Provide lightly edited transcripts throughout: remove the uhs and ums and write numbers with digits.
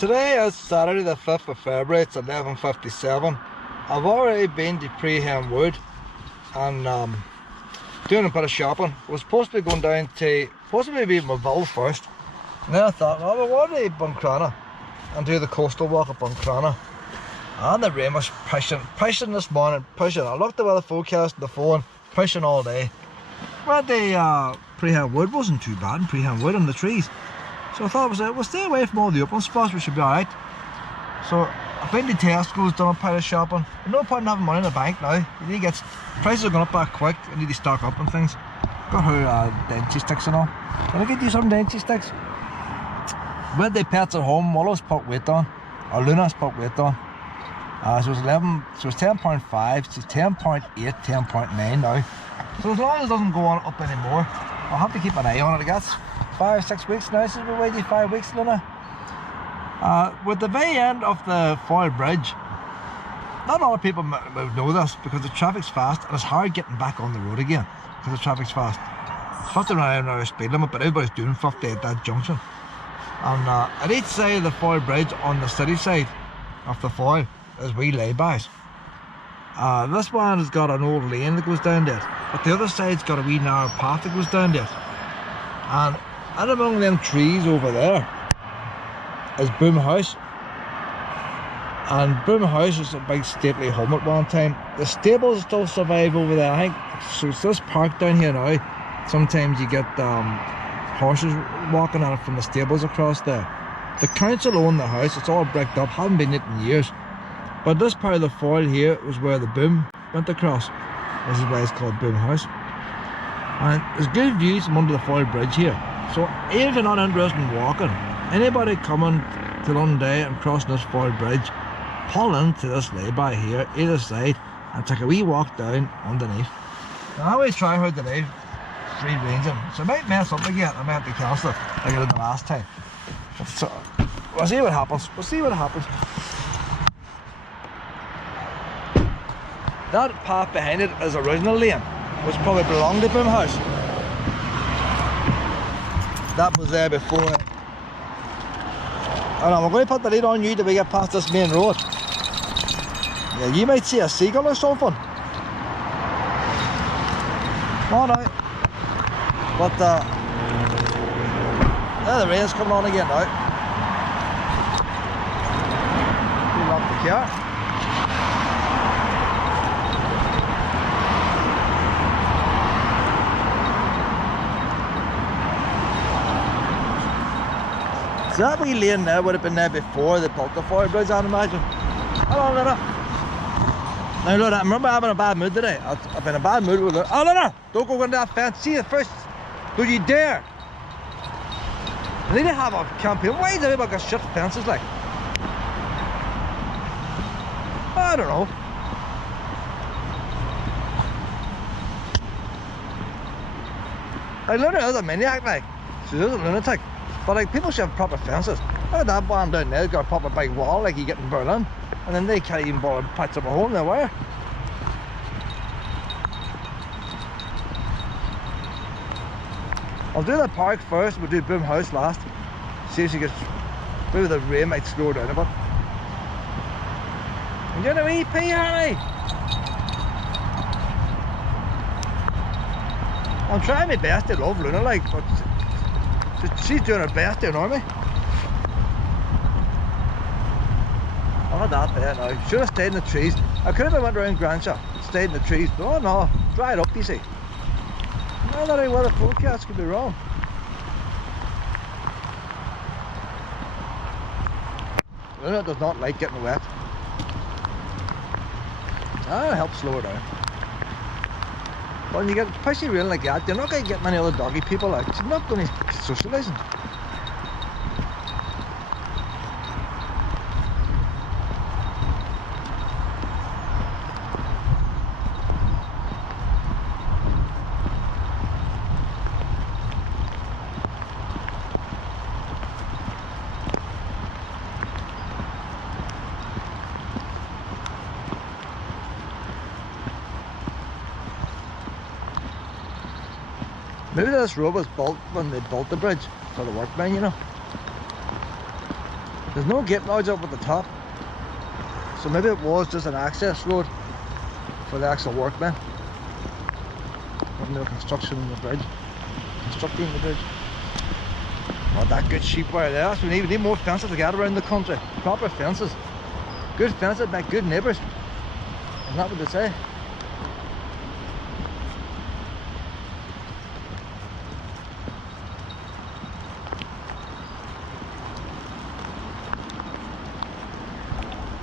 Today is Saturday the 5th of February, it's 11:57. I've already been to Prehan Wood and doing a bit of shopping. I was supposed to be going down to, possibly be Maville first. And then I thought, well, we'll go to Buncrana and do the coastal walk at Buncrana. And the rain was pushing this morning, pushing. I looked at the weather forecast on the phone, pushing all day. But the Prehan Wood wasn't too bad, Prehan Wood and the trees. So I thought we'll stay away from all the open spots, we should be alright. So I've been to Tesco's, done a pile of shopping. There's no point in having money in the bank now. You need to get, prices are going up back quick, I need to stock up and things. Got her dentist sticks and all. Can I get you some dentist sticks? With the pets at home, Mullow's put weight on, or Luna's put weight on. So it was 10.5, so 10.8, 10.9 now. So as long as it doesn't go on up anymore, I'll have to keep an eye on it. I guess 5-6 weeks now since we waited 5 weeks, Luna. With the very end of the Foyle Bridge, not a lot of people would know this because the traffic's fast and it's hard getting back on the road again because the traffic's fast. It's 50 around our speed limit, but everybody's doing 50 at that junction. And at each side of the Foyle Bridge, on the city side of the Foyle, is wee laybys. This one has got an old lane that goes down there, but the other side's got a wee narrow path that goes down there. And among them trees over there is Boom House. And Boom House was a big stately home at one time. The stables still survive over there, I think. So it's this park down here now. Sometimes you get horses walking on it from the stables across there. The council own the house, it's all bricked up, haven't been in it in years. But this part of the Foyle here was where the boom went across. This is why it's called Boom House. And there's good views from under the Foyle Bridge here. So even if you're not interested in walking, anybody coming to Londonderry and crossing this Foyle Bridge, pull into this lay-by here, either side, and take a wee walk down underneath. And I always try hard today, free ranging. So I might mess up again, I might have to cancel it like I did the last time. So we'll see what happens, That path behind it is original lane, which probably belonged to Boom House. That was there before. And we're going to put the lead on you till we get past this main road. Yeah, you might see a seagull or something. Come on now. But the rain's coming on again now. Pull up the car. So that wee lane there would have been there before they built the Foyle Bridge, I'd imagine. Hello, Luna. Now, Luna, I remember having a bad mood today. I've been in a bad mood with Luna. Oh, Luna! Don't go into that fence. See it first. Don't you dare! I need to have a campaign. Why is everybody got shut fences like? I don't know. Like, Luna is a maniac, like. She is a lunatic. But like, people should have proper fences. Look at that one down there, got a proper big wall like you get in Berlin. And then they can't even bother to patch up a hole in their wire. I'll do the park first, we'll do Boom House last. See if she gets, maybe the rain might slow down a bit. You doing a wee pee, Harry? I'm trying my best to love Luna, like, but she's doing her best to annoy me. Oh, that there now. Should have stayed in the trees. I could have went around Granshire, stayed in the trees. But oh no, dried up, you see. No, that ain't weather forecast could be wrong. Luna does not like getting wet. That'll help slow her down. But when you get pushy rain like that, you're not going to get many other doggy people out. You're not going to be socialising. Maybe this road was built when they built the bridge for the workmen, you know. There's no gate lodge up at the top. So maybe it was just an access road for the actual workmen. No construction in the bridge. Constructing the bridge. Oh, that good sheep wire there. That's what we need more fences to get around the country. Proper fences. Good fences make good neighbours. Isn't that what they say?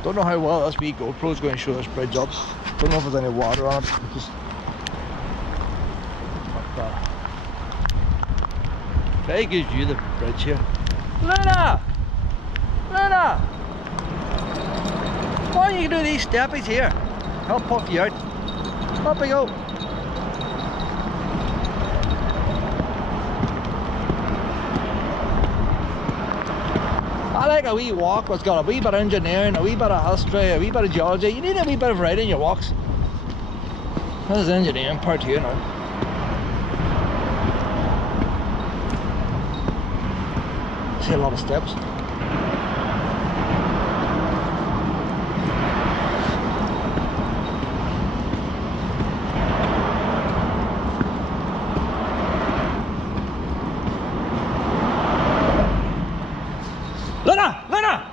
Don't know how well this wee GoPro is going to show this bridge up. Don't know if there's any water on it. Because very good view of the bridge here. Luna! Luna! Why don't you do these steppies here? I'll pop you out. Up we go. I like a wee walk that's got a wee bit of engineering, a wee bit of history, a wee bit of geology. You need a wee bit of variety in your walks. This is the engineering part here now. See a lot of steps. Luna! Luna!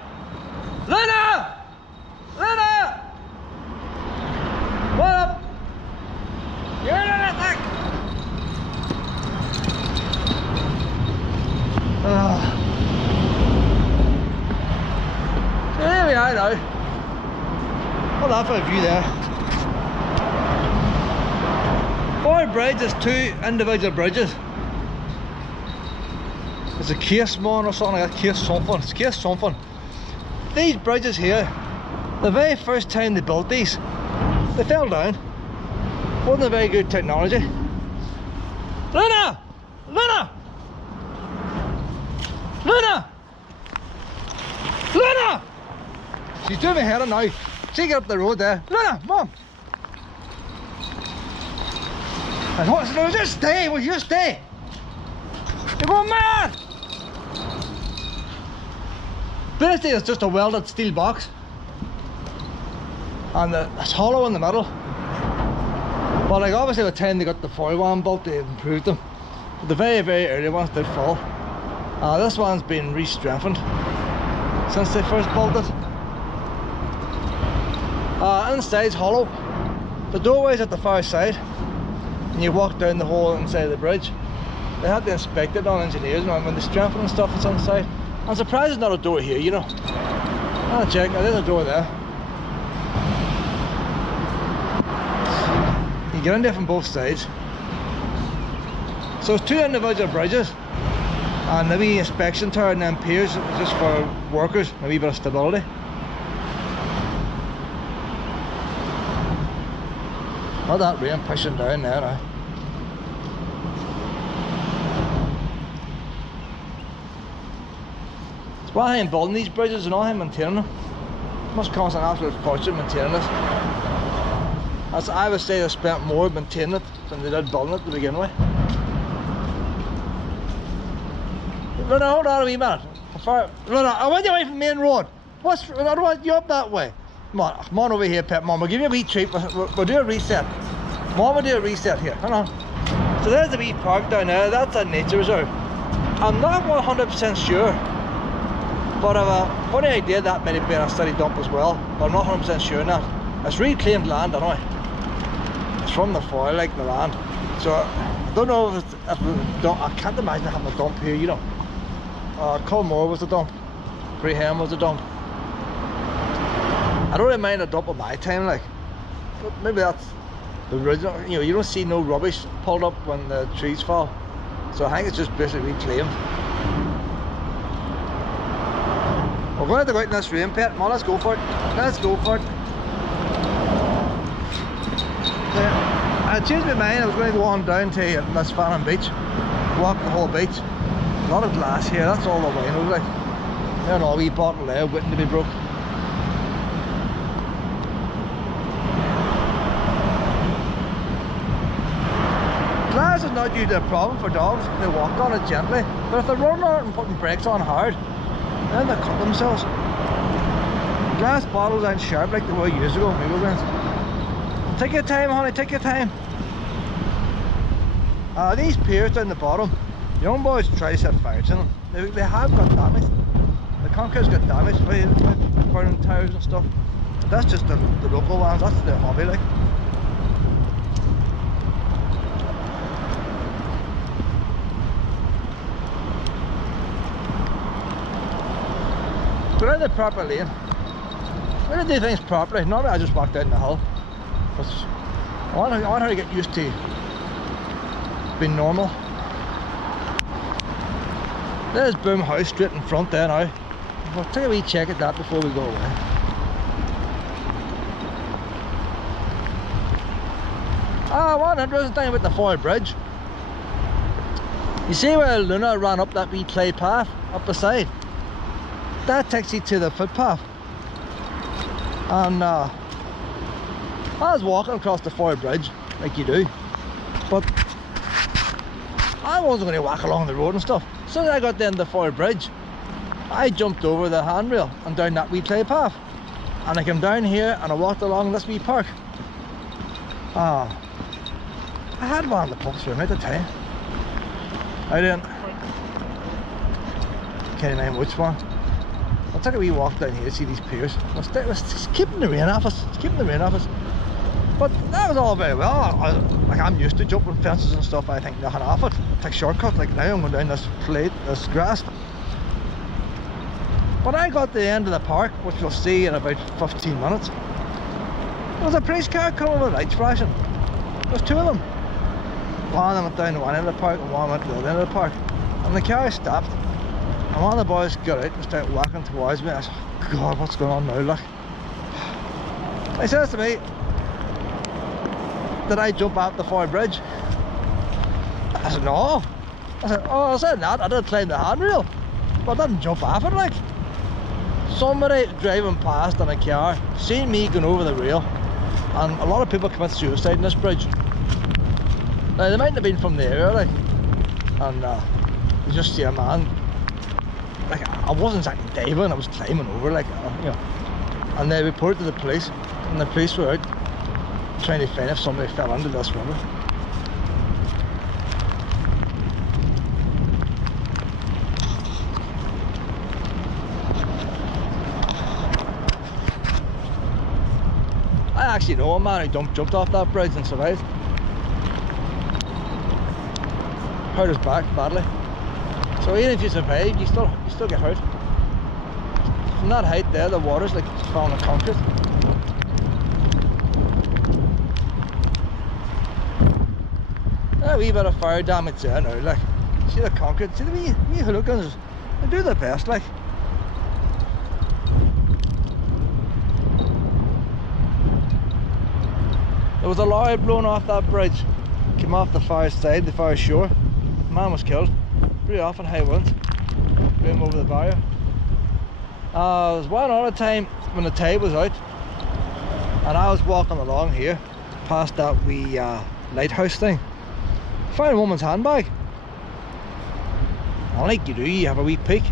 Luna! Luna! What up? You're in an attack! So there we are now. Hold on for a view there. Foyle Bridge is two individual bridges. It's a case mon or something like that, case something, it's case something. These bridges here, the very first time they built these, they fell down. Wasn't a very good technology. Luna! Luna! Luna! Luna! She's doing me head on now. She get up the road there. Luna, mom! And what? No, just stay, will you stay? You're going mad! Basically it's just a welded steel box and it's hollow in the middle, but like obviously by the time they got the foil one built they improved them, but the very very early ones did fall. This one's been re-strengthened since they first built it. Inside's hollow, the doorway's at the far side and you walk down the hole inside the bridge. They had to inspect it on engineers when they strengthen stuff that's on the side. I'm surprised there's not a door here, you know. I'll check, there's a door there. You get in there from both sides. So it's two individual bridges and the wee inspection tower and then piers just for workers, a wee bit of stability. Not that rain pushing down there now. Well, I ain't building these bridges and all, I'm maintaining them. Must cost an absolute fortune maintaining this. As I would say, they spent more maintaining it than they did building it to begin with. Luna, hold on a wee minute. Luna, I want you away from the main road. I don't want you up that way. Come on over here, pet. Mom, we'll give you a wee treat. We'll do a reset. Mom, we'll do a reset here. Hang on. So there's the wee park down there. That's a nature reserve. I'm not 100% sure. But I've a funny idea that might have been a steady dump as well, but I'm not 100% sure on that. It's reclaimed land anyway. It's from the Foyle, like the land. So I don't know if it's, I can't imagine having a dump here, you know. Culmore was the dump. Prehem was the dump. I don't really mind a dump at my time, like. But maybe that's the original, you know, you don't see no rubbish pulled up when the trees fall. So I think it's just basically reclaimed. We're going to go out in this rain pit. Come on, let's go for it. Let's go for it. I changed my mind. I was going to go on down to this Farnham beach. Walk the whole beach. A lot of glass here. That's all the wine over like. There's a wee bottle there waiting to be broke. Glass is not usually a problem for dogs. They walk on it gently. But if they're running on it and putting brakes on hard, Then they cut themselves. Glass bottles aren't sharp like they were years ago, maybe ones. Take your time, honey, take your time. These piers down the bottom, young boys try to set fire to them. They have got damaged. The concrete's got damaged by burning tires and stuff. But that's just the local ones, that's their hobby like. But in the proper lane, when I do things properly, normally I just walk down the hill. But I want her to get used to being normal. There's Boom House straight in front there now. We'll take a wee check at that before we go away. One interesting thing about the Foyle Bridge. You see where Luna ran up that wee clay path up the side? That takes you to the footpath. And I was walking across the Foyle Bridge like you do, but I wasn't going to walk along the road and stuff. So as I got down the Foyle Bridge, I jumped over the handrail and down that wee clay path, and I came down here and I walked along this wee park. I had one of the pubs for me at the time. I didn't. Can't remember which one. I'll take a wee walk down here to see these piers. It's keeping the rain off us. It's keeping the rain off us. But that was all very well. Like, I'm used to jumping fences and stuff. I think nothing off it. Take shortcuts. Like now I'm going down this plate, this grass. When I got to the end of the park, which you'll see in about 15 minutes, there was a police car coming with lights flashing. There's two of them. One of them went down to one end of the park and one went to the other end of the park. And the car stopped. And one of the boys got out and started walking towards me. I said, oh God, what's going on now, look. He says to me, did I jump off the Foyle Bridge? I said, no. I said, oh, I said not. I did climb the handrail, but I didn't jump off it like. Somebody driving past in a car, seen me going over the rail, and a lot of people commit suicide in this bridge. Now, they mightn't have been from the area, like, and you just see a man. Like, I wasn't exactly diving, I was climbing over, like, you know. And they reported to the police, and the police were out trying to find if somebody fell into this river. I actually know a man who jumped off that bridge and survived. Hurt his back badly. So even if you survive, you still get hurt. From that height there, the water's like falling on concrete. A wee bit of fire damage there now, like. See the concrete, see the wee hooligans, they do their best, like. There was a lorry blown off that bridge, came off the far side, the far shore. The man was killed. Pretty often high winds blew him over the barrier. There was one other time when the tide was out and I was walking along here past that wee lighthouse thing. Found a woman's handbag, and like you do, you have a wee peek,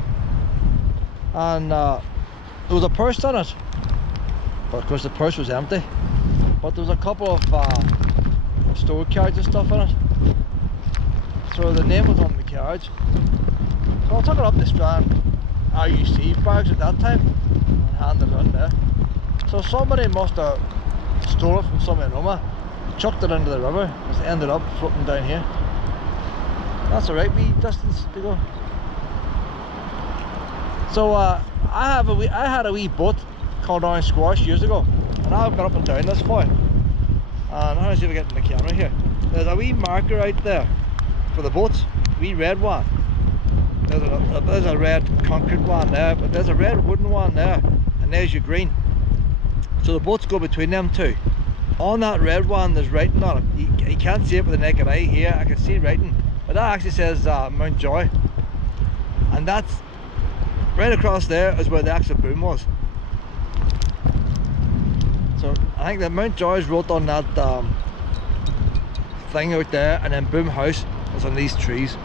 and there was a purse in it, but of course the purse was empty, but there was a couple of store cards and stuff in it. So the name was on the cards. So I took it up the Strand RUC bags at that time and handed it in there. So somebody must have stole it from somewhere in Roma, chucked it into the river, and it ended up floating down here. That's a right wee distance to go. So I had a wee boat called Orange Squash years ago, and I've got up and down this Foyle. And how see if I get in the camera here. There's a wee marker out there for the boats, wee red one. There's a red concrete one there, but there's a red wooden one there, and there's your green. So the boats go between them two. On that red one there's writing on it. You can't see it with the naked eye here, I can see writing, but that actually says Mount Joy. And that's right across there is where the actual boom was. So I think that Mount Joy is wrote on that thing out there, and then Boom House is on these trees.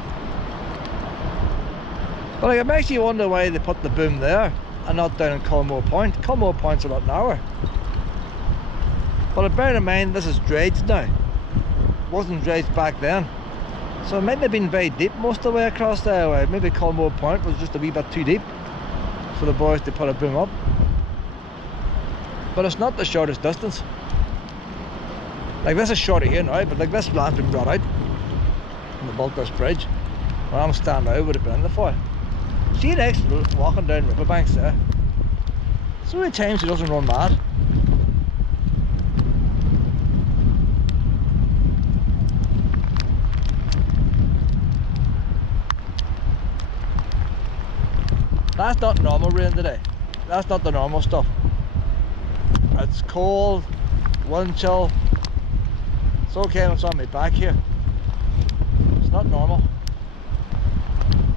But like, it makes you wonder why they put the boom there and not down in Culmore Point. Culmore Point's a lot narrower. But bear in mind, this is dredged now. It wasn't dredged back then. So it might have been very deep most of the way across there. Maybe Culmore Point was just a wee bit too deep for the boys to put a boom up. But it's not the shortest distance. Like, this is shorter here now, but like, this land's been brought out from the Foyle Bridge. Where I'm standing now would have been in the Foyle. See next walking down riverbanks there. So many times he doesn't run mad. That's not normal rain today. That's not the normal stuff. It's cold, wind chill. It's okay when it's on my back here. It's not normal.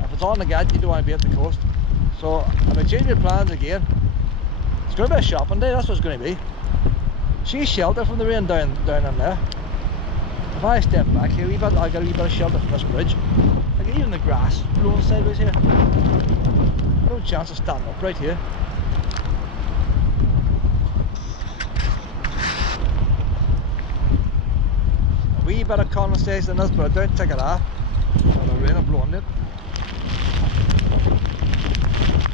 If it's on the gate, you don't want to be at the coast. So if I change your plans again, it's going to be a shopping day. That's what it's going to be. See shelter from the rain down in there. If I step back here a wee bit, I'll get a wee bit of shelter from this bridge. Like, even the grass blowing sideways here. No chance of standing up right here. A wee bit of condensation in this, but I don't take it off. So the rain will blow on it.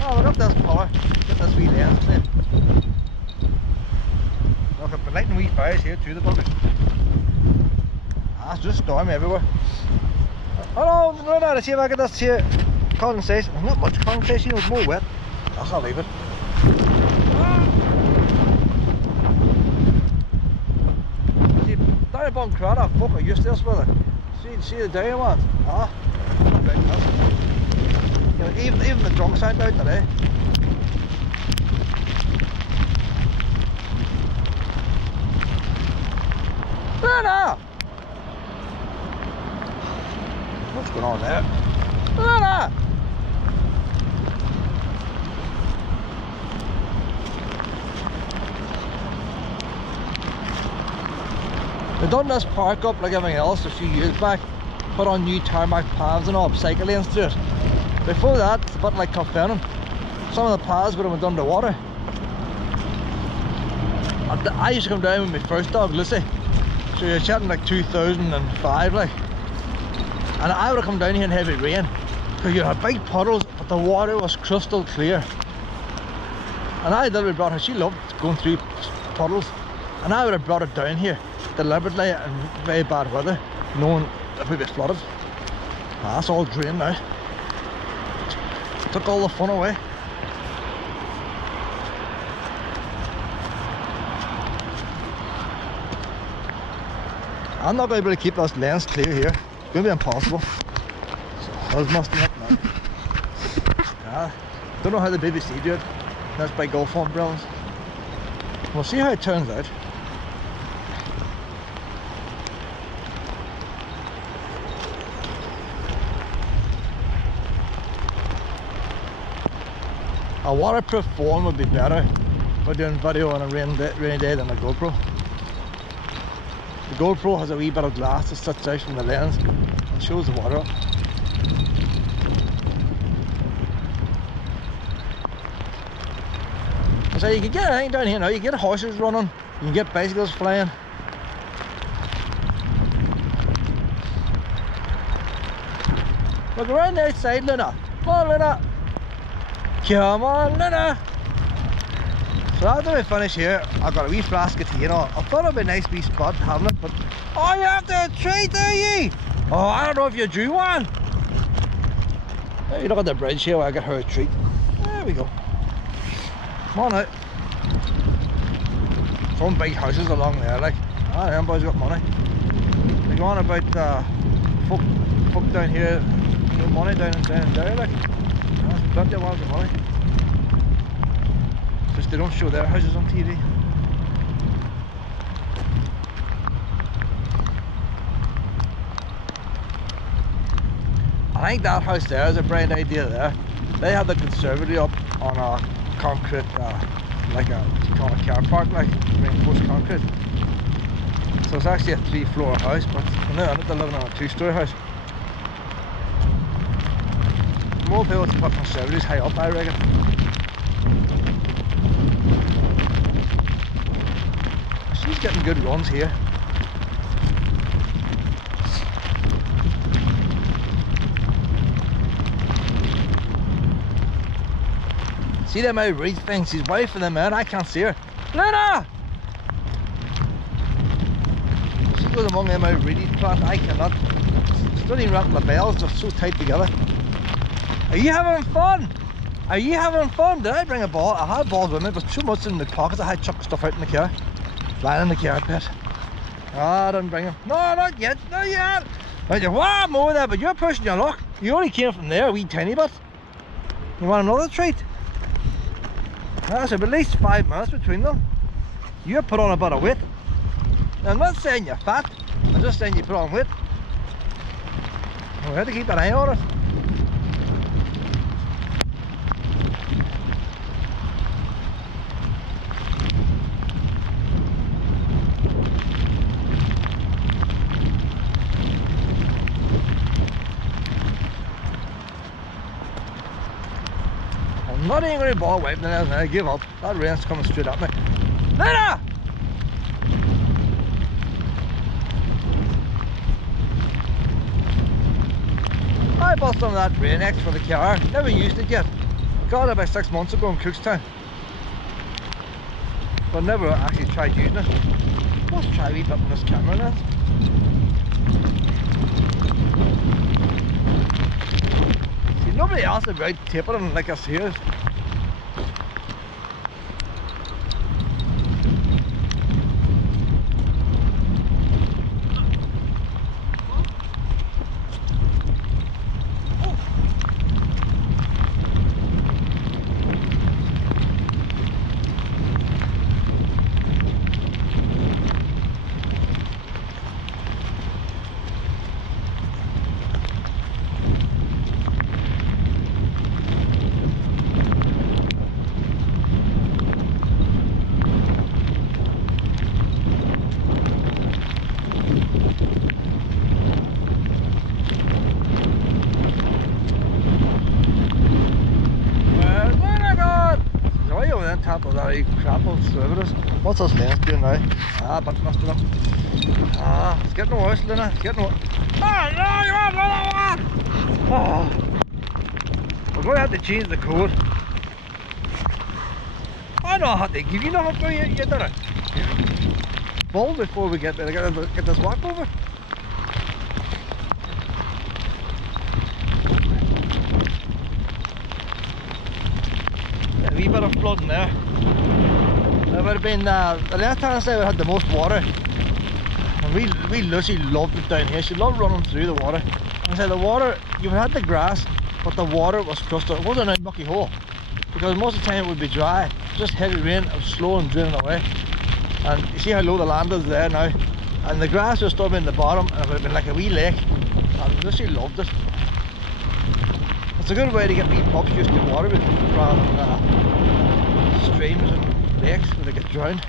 Oh, look up this power. Get this wee lens in there. Look, I've been lighting wee fires here too, the buggers. Ah, it's just stormy everywhere. Oh no, no, let's see if I get this here. Condensation. Not much condensation, it was more wet. I'll leave it. See, down above Crowder, fuck, I used to this weather. See the down ones? Ah, not very tough. You know, even the drunks aren't out today. Lena! What's going on there? Lena! They done this park up like everything else a few years back, put on new tarmac paths and all, cycle lanes through it. Before that, it's a bit like Kilfernan. Some of the paths would have went underwater. I used to come down with my first dog, Lucy. So you're chatting like 2005, like. And I would have come down here in heavy rain, because you had big puddles, but the water was crystal clear. And I literally brought her, she loved going through puddles, and I would have brought her down here deliberately in very bad weather, knowing if we'd be flooded. Ah, that's all drained now. Took all the fun away. I'm not going to be able to keep this lens clear here. It's going to be impossible. So I was musting up now. Yeah, don't know how the BBC do it. That's by golf umbrellas. We'll see how it turns out. A waterproof phone would be better for doing video on a rainy day than a GoPro. The GoPro has a wee bit of glass that sits out from the lens and shows the water up. So you can get anything down here now. You can get horses running, you can get bicycles flying. Look around the outside, Luna. Come on, Luna. Come on, Luna. So after we finish here, I've got a wee flask of tea and all. I thought it'd be a nice wee spot having it, but oh, you're after a treat, are you? Oh, I don't know if you drew one. There you look at the bridge here where I get her a treat. There we go. Come on out. Some big houses along there, like. Ah, them boys got money. They go on about folk down here, no money down there, like. There's plenty of ones with money. Just they don't show their houses on TV. I think that house there is a bright idea there. They had the conservatory up on a concrete, like a, what do you call it, car park, like reinforced concrete. So it's actually a 3-floor house, but no, they're living on a 2-story house. More people to put conservatives high up, I reckon. She's getting good runs here. See them out reach things, she's waving them out, I can't see her. Luna! She goes among them out reedy plants, I cannot. She's not even wrapping the bells, they're so tight together. Are you having fun? Are you having fun? Did I bring a ball? I had balls with me, but too much in the pockets. I had chucked stuff out in the car. Flying in the carpet. Ah, I didn't bring them. No, not yet, not yet. Right, you want more there, but you're pushing your luck. You only came from there a wee tiny bit. You want another treat? That's at least 5 minutes between them. You put on a bit of weight. I'm not saying you're fat, I'm just saying you put on weight. We have to keep an eye on it. I'm not even going to ball wiping it out now, I give up. That rain's coming straight at me. Lena! I bought some of that Rain X for the car, never used it yet. Got it about 6 months ago in Cookstown. But never actually tried using it. Let's try a wee bit on this camera now. See, nobody else is about tapering like us here. What's this lens doing now? Ah, but must be up. Ah, it's getting worse, Luna. It's getting worse. Oh no, you want another one! Oh. We're going to have to change the code. I know how to give you nothing for you done it. Ball before we get there. Get this walk over. A wee bit of flooding there. It would have been the left hand side had the most water, and we Lucy loved it down here. She loved running through the water. And so the water, you had the grass, but the water was crusted. It wasn't a mucky hole, because most of the time it would be dry. Just heavy rain, it was slow and draining away. And you see how low the land is there now, and the grass was still in the bottom, and it would have been like a wee lake. And Lucy loved it. It's a good way to get wee pups used to water rather than streams and lakes where they get drowned.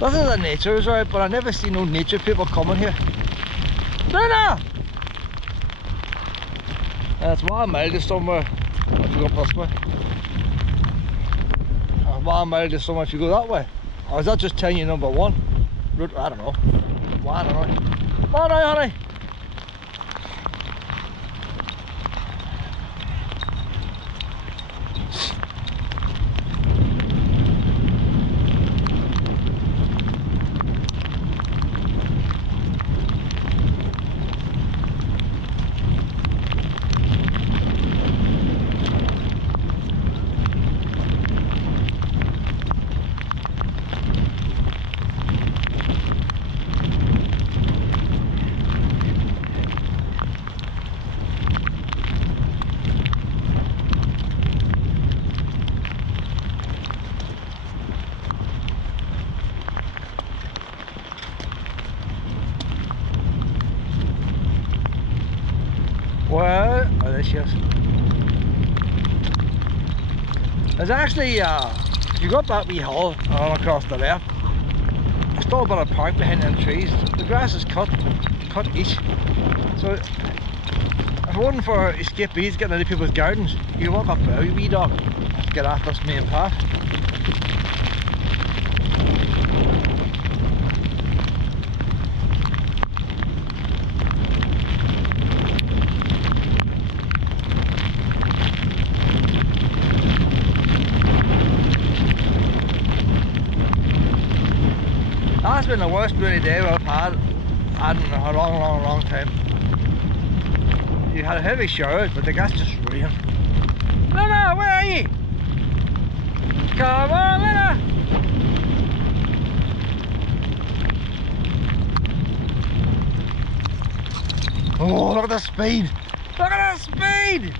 This is a nature resort, but I never see no nature people coming here. Luna! It's 1 mile to somewhere if you go this way. 1 mile to somewhere if you go that way. Or is that just telling you number one? Route, I don't know. I don't know. Come on now, honey. Well, oh, there she is. There's actually, if you go up that wee hill on across the left, there's still a bit of park behind them trees. The grass is cut each. So, if it wasn't for escapees getting into people's gardens, you walk up there, you wee dog, get off this main path. That's been the worst bloody day I've had in a long time. You had a heavy shower, but the gas just rained. Lena, where are you? Come on, Lena! Oh, look at the speed! Look at the speed!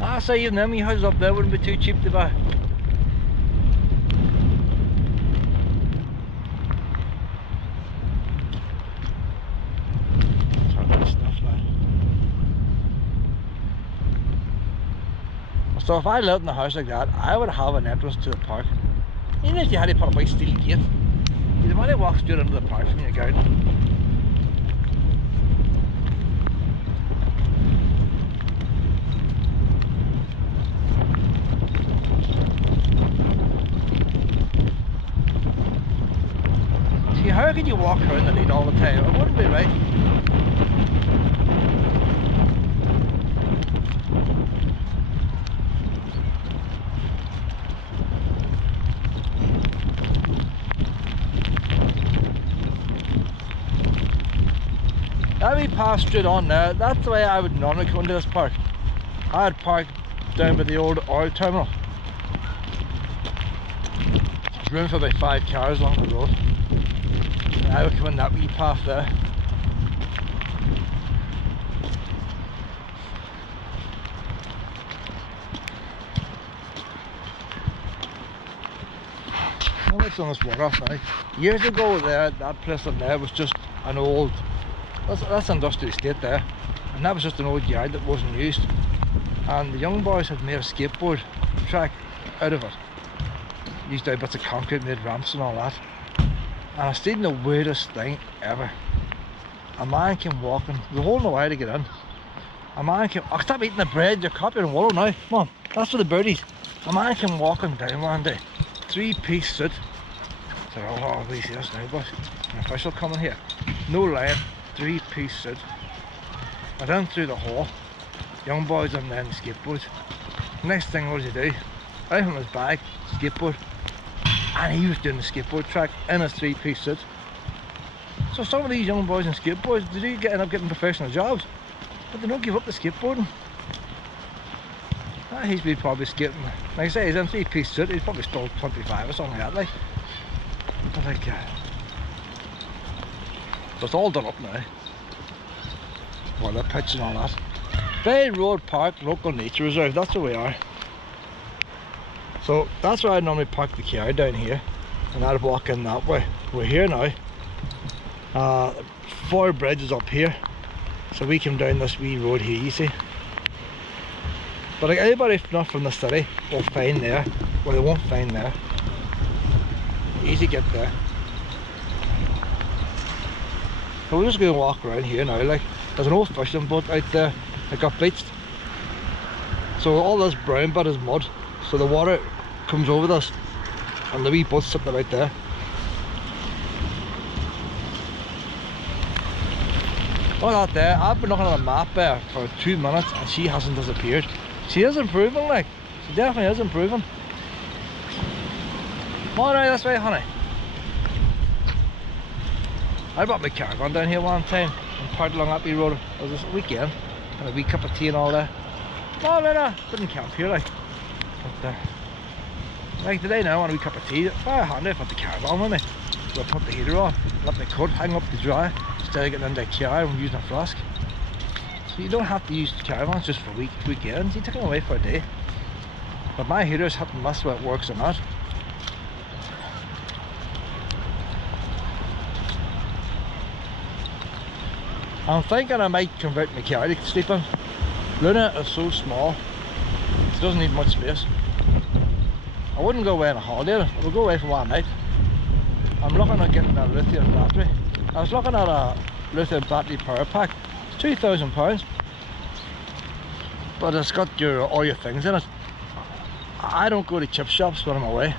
I say even them wee houses up there wouldn't be too cheap to buy. So if I lived in a house like that, I would have an entrance to the park. Even if you had to put a big steel gate, you'd want to walk straight into the park from your garden. See, how could you walk around the lead all the time? It wouldn't be right. That wee path straight on there, that's the way I would normally come into this park. I'd park down by the old oil terminal. There's room for about 5 cars along the road. And I would come in that wee path there. Now let's on this water off now. Years ago there, that place in there was just an old, that's industrial estate there, and that was just an old yard that wasn't used, and the young boys had made a skateboard track out of it. Used out bits of concrete, made ramps and all that, and I seen the weirdest thing ever. A man came walking, the whole no way to get in. A man came, oh, stop eating the bread, you're copying water now, come on, that's for the birdies. A man came walking down one day, 3-piece suit. I said, oh, we see us now, boys, an official coming here, no lying. 3-piece suit. I went through the hall, young boys on them skateboards. Next thing, what did he do? Out from his bag, skateboard, and he was doing the skateboard track in his 3-piece suit. So some of these young boys in skateboards, they do end up getting professional jobs, but they don't give up the skateboarding. He's been probably skating, like I say, he's in 3-piece suit, he's probably still 25 or something like that, like. But like, so it's all done up now. Well, the pitch and all that. Bay Road Park Local Nature Reserve, that's where we are. So that's where I normally park the car down here, and I'd walk in that way. We're here now. Foyle Bridge is up here, so we come down this wee road here, you see. But like anybody not from the city will find there, well, they won't find there. Easy get there. So we're just going to walk around here now. Like, there's an old fishing boat out there that got bleached. So all this brown bit is mud. So the water comes over this, and the wee boat's sitting right there. Look at that there. I've been looking at a map there for 2 minutes, and she hasn't disappeared. She is improving, like. She definitely is improving. Come on right this way, honey. I brought my car gone down here one time and parked along that wee road. It was this weekend, and a wee cup of tea and all there. Oh, no, didn't camp here, like. But Like today now, I want a wee cup of tea. It's very handy if I have the caravan with me. So I put the heater on, let my coat hang up to dry, instead of getting into the car and using a flask. So you don't have to use the caravans just for weekends, you take them away for a day. But my heater's hit and miss whether it works or not. I'm thinking I might convert my car to sleep in. Luna is so small, it doesn't need much space. I wouldn't go away on a holiday, I would go away for one night. I'm looking at getting a lithium battery. I was looking at a lithium battery power pack. It's £2,000, but it's got all your things in it. I don't go to chip shops when I'm away,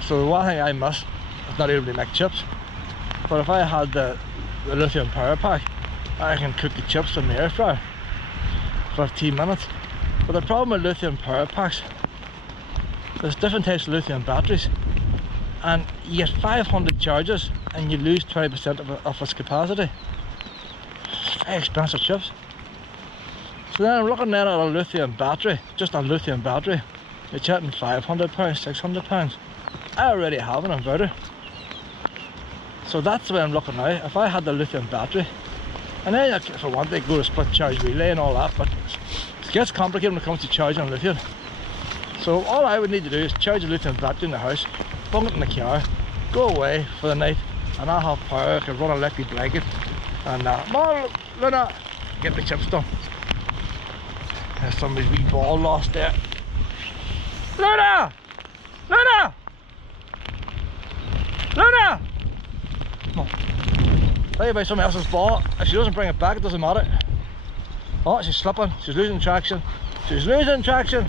so the one thing I miss is not able to make chips. But if I had the lithium power pack, I can cook the chips in the air fryer for 15 minutes. But the problem with lithium power packs, there's different types of lithium batteries, and you get 500 charges and you lose 20% of its capacity. It's very expensive chips. So then I'm looking then at a lithium battery, just a lithium battery. You're chatting £500, £600. I already have an inverter. So that's the way I'm looking now. If I had the lithium battery, and then if I wanted to go to split charge relay and all that, but it gets complicated when it comes to charging lithium. So all I would need to do is charge a lithium battery in the house, plug it in the car, go away for the night, and I'll have power. I can run a leaky blanket, and Luna, get the chips done. There's somebody's wee ball lost there. Luna! Luna! Luna! Come on. Tell you about somebody else's ball. If she doesn't bring it back, it doesn't matter. Oh, she's slipping. She's losing traction. She's losing traction.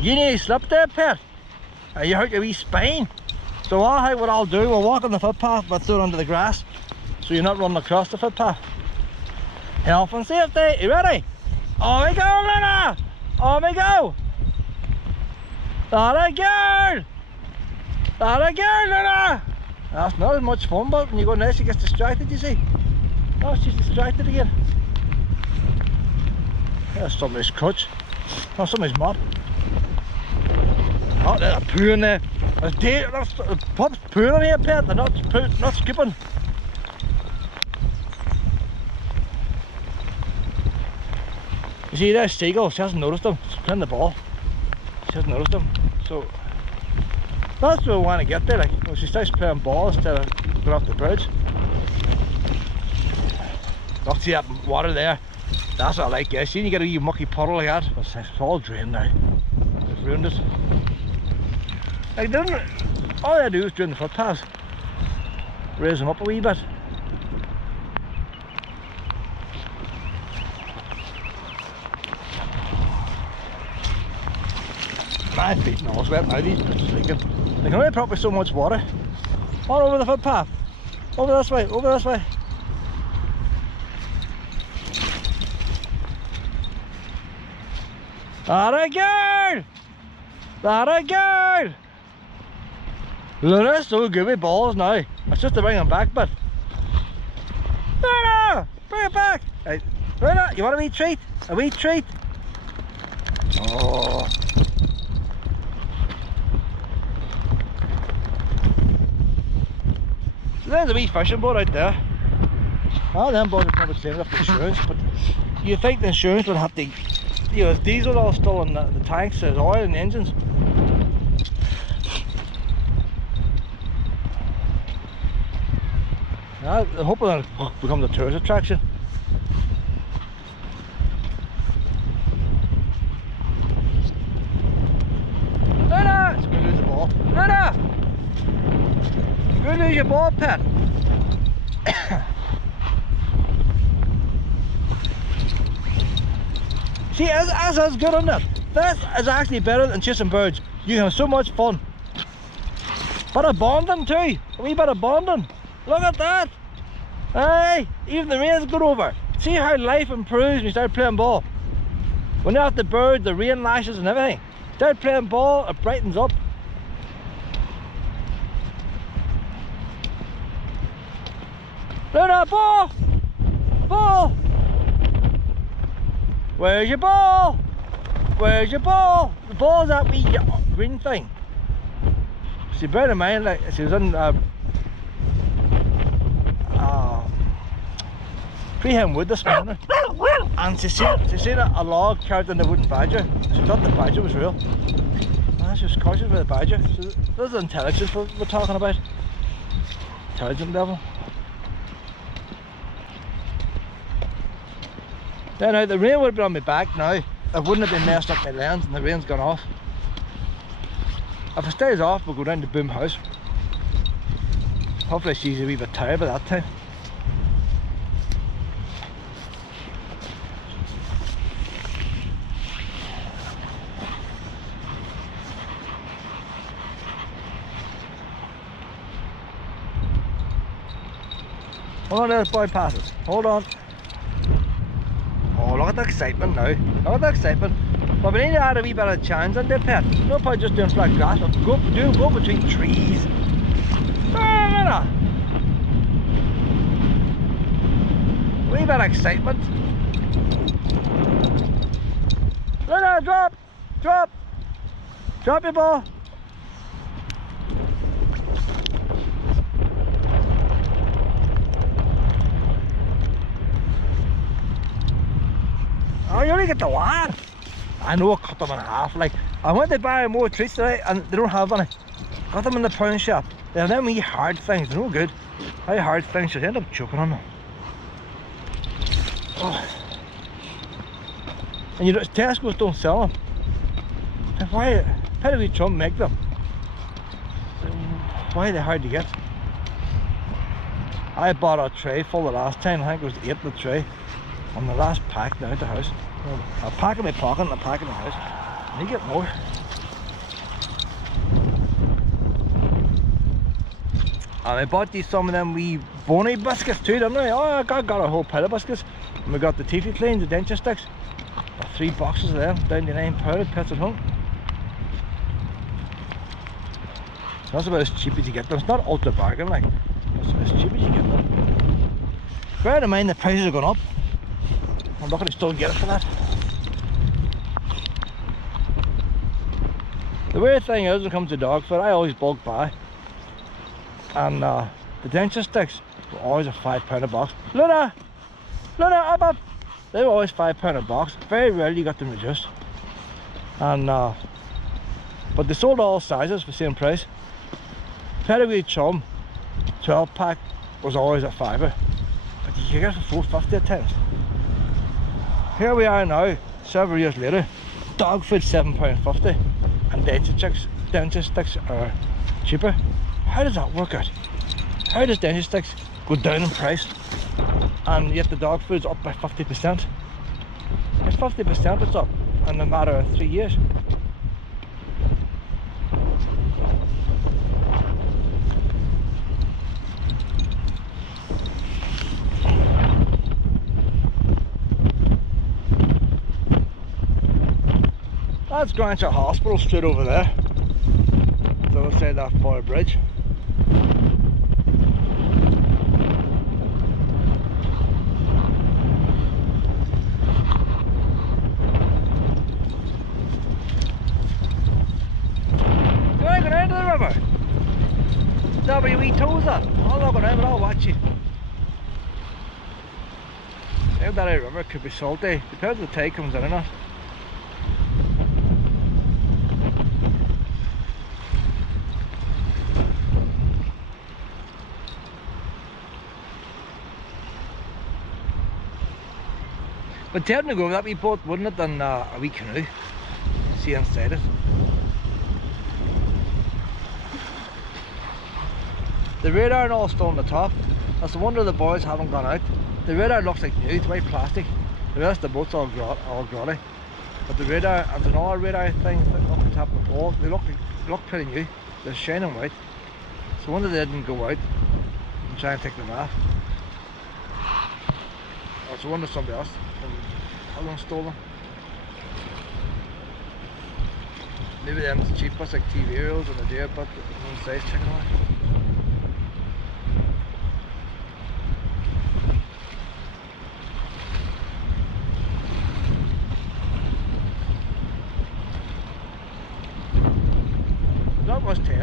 You nearly slipped there, pet. You hurt your wee spine. So what I'll do, we'll walk on the footpath, but throw it under the grass, so you're not running across the footpath. Health and safety. You ready? On we go, Luna! On we go! That a girl! That a girl, Luna! That's not as much fun, but when you go next, she gets distracted, you see. Oh, she's distracted again. There's somebody's crutch. Oh, somebody's mop. Oh, there's a poo in there. There's pup's pooing on here, pet. They're not skipping. You see, there's seagull. She hasn't noticed them. She's playing the ball. She hasn't noticed them. So that's where we want to get there. Like, when she starts playing ball instead of going off the bridge. Look, see that water there. That's what I like. Yeah, see, you get a wee mucky puddle like that. It's all drained now. It's ruined it. Like, all I do is drain the footpaths, raise them up a wee bit. My feet and all wet now, these bitches leaking. They can only probably so much water. All over the footpath. Over this way, over this way. That a girl! That a girl! Luna's so good with balls now. It's just to bring them back, but Luna! Bring it back! Right. Luna, you want a wee treat? A wee treat? Oh. So there's a wee fishing boat out there. Oh, them boats are probably saving up the insurance, but you think the insurance would have to, you know, diesel all still in the tanks, there's oil in the engines. I'm hoping it'll become a tourist attraction. Luna! It's going to lose the ball. Luna! You're going to lose your ball, pet. See, that's good, isn't it? That is actually better than chasing birds. You have so much fun. Bit of bonding too. A wee bit of bonding. Look at that! Hey, even the rain's good over. See how life improves when you start playing ball. When you're at the bird, the rain lashes and everything. Start playing ball, it brightens up. Luna, ball! Ball! Where's your ball? Where's your ball? The ball's that wee green thing. See, bear in mind, like, she was in Freeham Wood this morning, and she seen a log carried in the wooden badger. She thought the badger was real. And she was cautious with the badger. So this is intelligence we're talking about. Intelligent level. Now the rain would have been on my back now. It wouldn't have been messed up my lens, and the rain's gone off. If it stays off, we'll go down to Boom House. Hopefully she's a wee bit tired by that time. Hold on, this boy passes. Hold on. Oh, look at the excitement now. Look at the excitement. But we need to add a wee bit of chance in there, pet. No point just doing flat grass. Go between trees. Wee bit of excitement. Luna, drop! Drop! Drop your ball! Oh, you only get the one. I know I cut them in half. Like, I went to buy more treats today and they don't have any. Got them in the pound shop. They're them wee hard things. They're no good. How hard things, you end up choking on them. Oh. And you Tesco's don't sell them. Why? Pedigree Trump make them. Why are they hard to get? I bought a tray full the last time. I think it was 8 in the tray. On the last pack now at the house. A pack in my pocket and a pack in the house. You get more. And I bought some of them wee bony biscuits too, didn't I? Oh, I got a whole pile of biscuits. And we got the teethy cleans, the denture sticks. 3 boxes of them, down to £9 pets at home. That's about as cheap as you get them. It's not ultra bargain like, but it's as cheap as you get them. Bear in mind the prices are going up. I'm not going to still get it for that. The weird thing is when it comes to dog food, I always bulk buy. And the denture sticks were always a £5 a box. Luna! Luna, up! They were always £5 a box. Very rarely you got them reduced. And but they sold all sizes for the same price. Pedigree Chum 12 pack was always a £5, but you can get it for £4.50 at times. Here we are now, several years later. Dog food £7.50 and denture sticks are cheaper. How does that work out? How does denture sticks go down in price and yet the dog food's up by 50%? It's 50% it's up in a matter of 3 years. That's Grantshire Hospital straight over there. So we'll say that Foyle Bridge. Do I go down to the river? Is that where your wee toes are? I'll not go down, but I'll watch you. Down that river could be salty. Depends if the tide comes in or not. But turning to go that wee boat, wouldn't it, than a wee canoe? See inside it. The radar and all still on the top. That's the wonder the boys haven't gone out. The radar looks like new, it's white plastic. The rest of the boat's all grotty. But the radar and another radar thing up on top of the pole, they look pretty new. They're shining white. So I wonder they didn't go out and try and take them off. Or it's a wonder somebody else hasn't stole them. Maybe them cheap ones like TV reels and the deer, but one size chicken wire.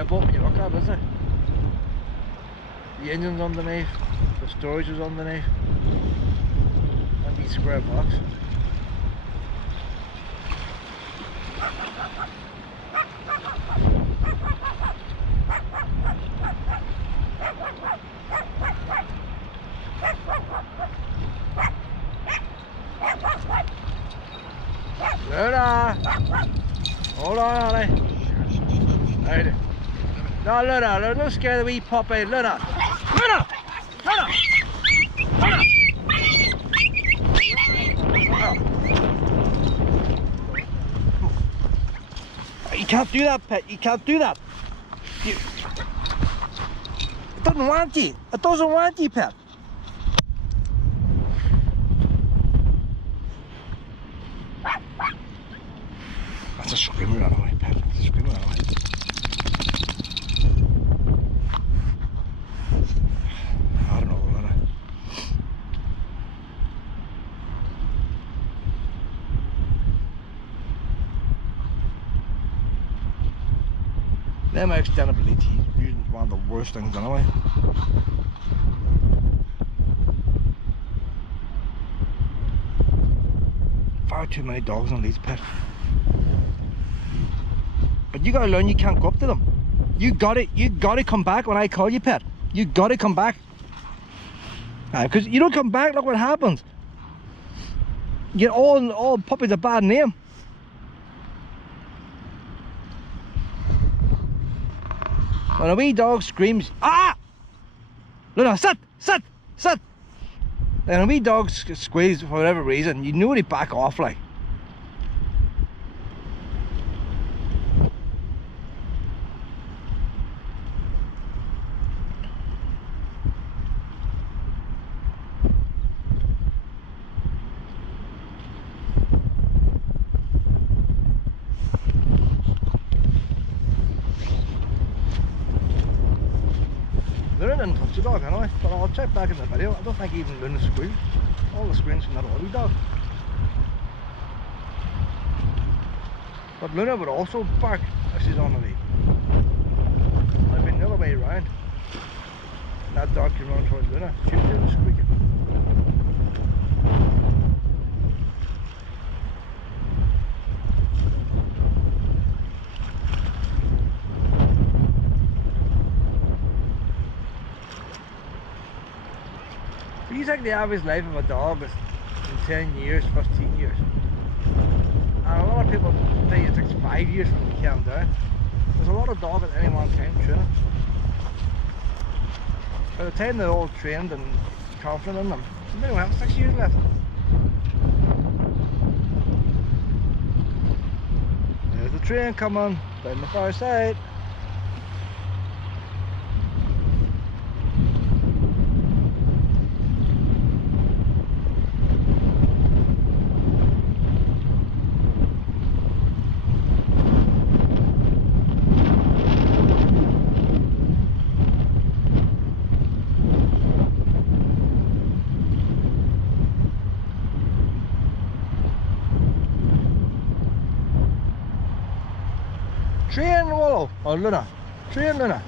boat when you look at it, is it? The engine's underneath, the storage is underneath, and these square box. Luna! Hold on, honey. Right. No, Luna, don't scare the wee puppy. Luna! Luna! Luna! Luna! You can't do that, pet. You can't do that. It doesn't want you. It doesn't want you, pet. That's a screamer run away, pet. That's a screamer run away. I don't know, Luna. Them extended bleeds, he's using one of the worst things anyway. Far too many dogs on these, pet. But you gotta learn you can't go up to them. You gotta come back when I call you, pet. You gotta come back. Because you don't come back, look what happens. You get all puppies a bad name. When a wee dog screams, ah! Luna, sit, sit, sit. And a wee dog squeals for whatever reason, you know they back off like. Luna didn't touch the dog anyway, but I'll check back in the video. I don't think even Luna squealed. All the screams from that other dog. But Luna would also bark if she's on the lead. I've been the other way around. That dog came running towards Luna. She was doing the squeaking. You think the average life of a dog is in 10 years, 15 years. And a lot of people think it takes 5 years for them to calm down. There's a lot of dogs at any one time training. By the time they're all trained and confident in them, they don't have 6 years left. There's the train coming down the far side. Train Willow, or Luna, train Luna.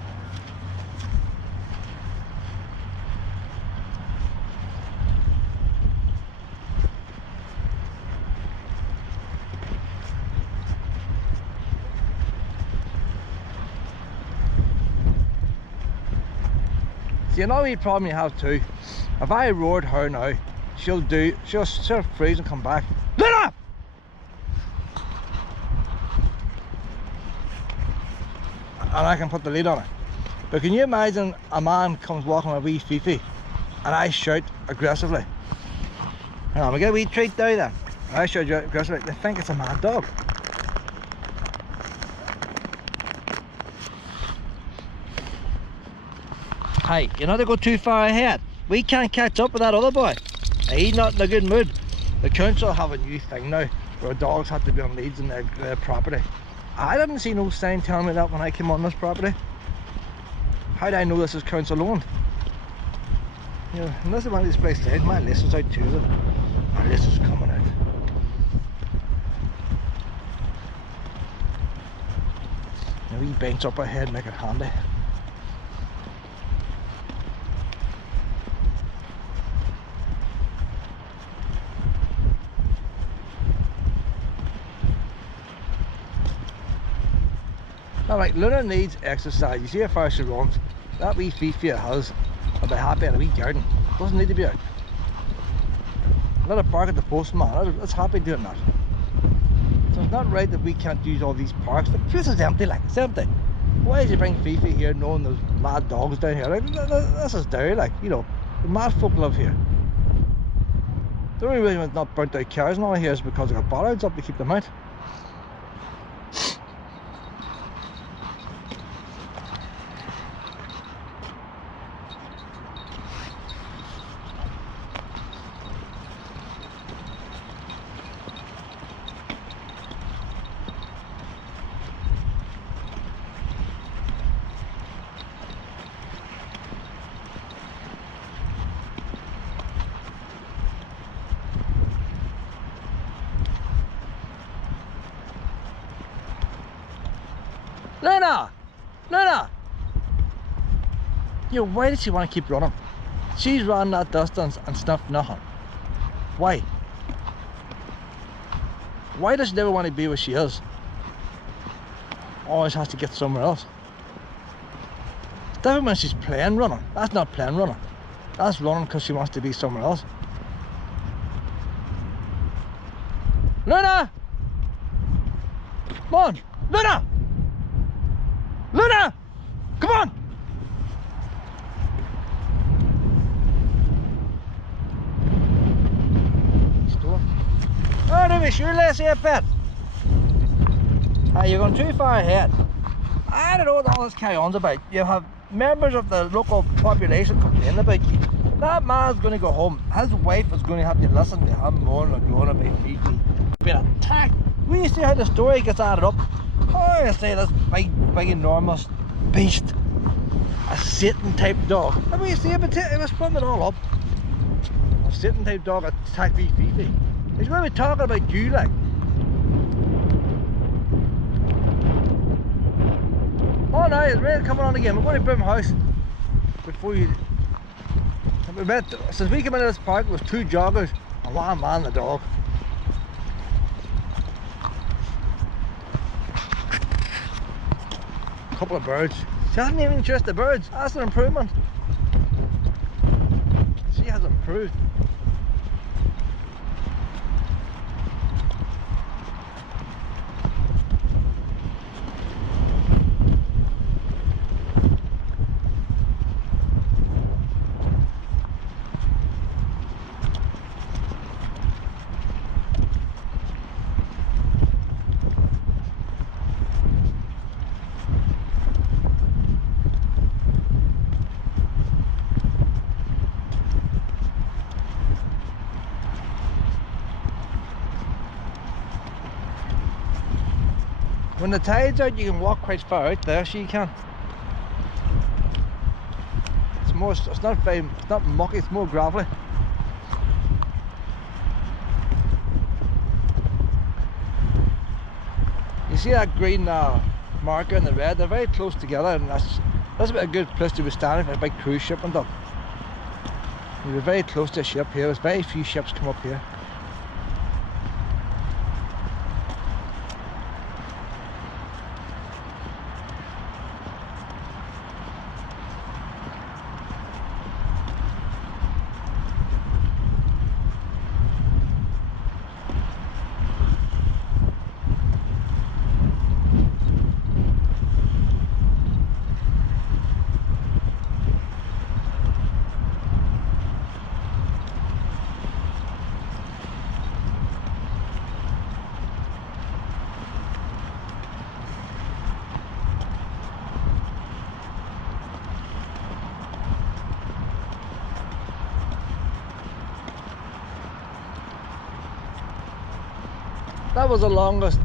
See, another wee problem you have too, if I roared her now, she'll sort of freeze and come back. Luna! And I can put the lead on it. But can you imagine a man comes walking with a wee Fifi and I shout aggressively? Hang on, we get a wee treat down there. I shout aggressively, they think it's a mad dog. Hey, you're not to go too far ahead. We can't catch up with that other boy. He's not in a good mood. The council have a new thing now where dogs have to be on leads in their property. I didn't see no sign telling me that when I came on this property. How do I know this is council owned? You know, unless one of these places said my list is out too. My list is coming out. You know, wee bench up ahead make it handy. Alright, Luna needs exercise. You see how far she runs. That wee Fifi has, I'll be happy in a wee garden. Doesn't need to be out. Let her bark at the postman. That's happy doing that. So it's not right that we can't use all these parks. The place is empty, like, it's empty. Why did you bring Fifi here knowing there's mad dogs down here? Like, this is Derry, like, you know, the mad folk live here. The only reason it's not burnt out cars and all here is because they've got bollards up to keep them out. Luna! Luna! Yo, why did she want to keep running? She's ran that distance and snuffed nothing. Why? Why does she never want to be where she is? Always has to get somewhere else. It's different when she's playing running. That's not playing running. That's running because she wants to be somewhere else. Luna! Come on! Luna! Luna! Come on! Oh, don't be shoeless here, pet. You're going too far ahead. I don't know what all this carry-on's about. You have members of the local population complaining about you. That man's going to go home. His wife is going to have to listen to him moaning and groaning about me being attacked. When you see how the story gets added up, oh, you say this big enormous beast, a Satan type dog. I mean, you see, it was splitting it all up. A Satan type dog attacked me Fifi. He's going to be talking about you, like. Oh no, it's rain coming on again. We're going to Brim House before you. Since we came into this park, there was 2 joggers and 1 man and a dog. A couple of birds. She hasn't even chased the birds. That's an improvement. She has improved. When the tide's out, you can walk quite far out there, so you can. It's not mucky, it's more gravelly. You see that green marker and the red, they're very close together, and that's a good place to be standing for a big cruise ship and stuff. You're very close to a ship here. There's very few ships come up here. That was the longest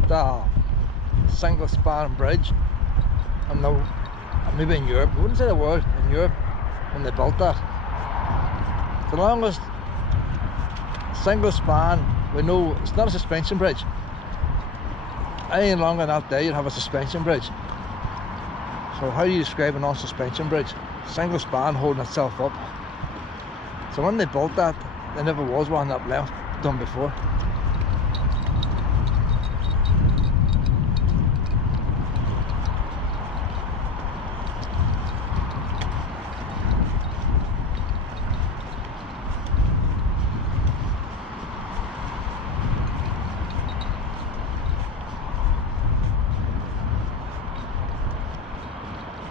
single span bridge, and maybe in Europe. I wouldn't say the world, in Europe, when they built that. The longest single span. We know it's not a suspension bridge. Any longer than that, there you'd have a suspension bridge. So how do you describe a non-suspension bridge? Single span holding itself up. So when they built that, there never was one that length done before.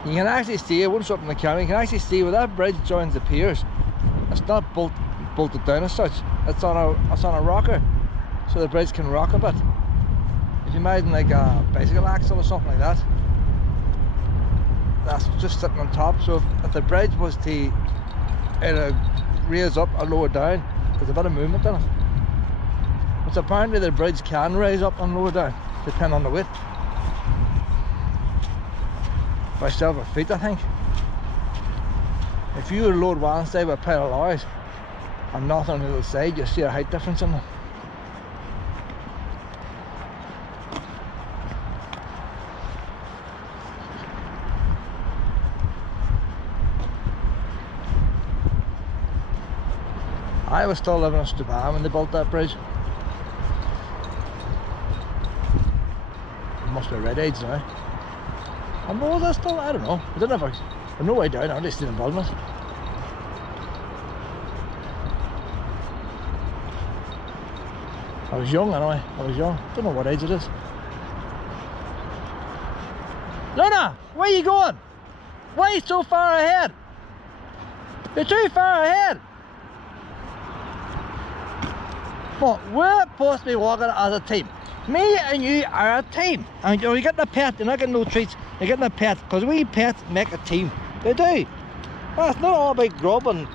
You can actually see, I wouldn't show up in the camera, you can actually see where that bridge joins the piers. It's not bolted down as such. It's on a rocker, so the bridge can rock a bit. If you imagine like a bicycle axle or something like that, that's just sitting on top. So if the bridge was to either raise up or lower down, there's a bit of movement in it. But apparently the bridge can raise up and lower down, depending on the width. By several feet, I think. If you were to load one side with a pair of lorries and nothing on the other side, you'll see a height difference in them. I was still living in Strabane when they built that bridge. It must be red age now. And was I still? I don't know. I don't know if I've no way down. I just didn't involve it. I was young anyway. I was young. Don't know what age it is. Luna, where are you going? Why are you so far ahead? You're too far ahead. Well, we're supposed to be walking as a team. Me and you are a team. And you're getting a pet. You're not getting no treats. You're getting a pet, because we pets make a team. They do. Well, it's not all about grub and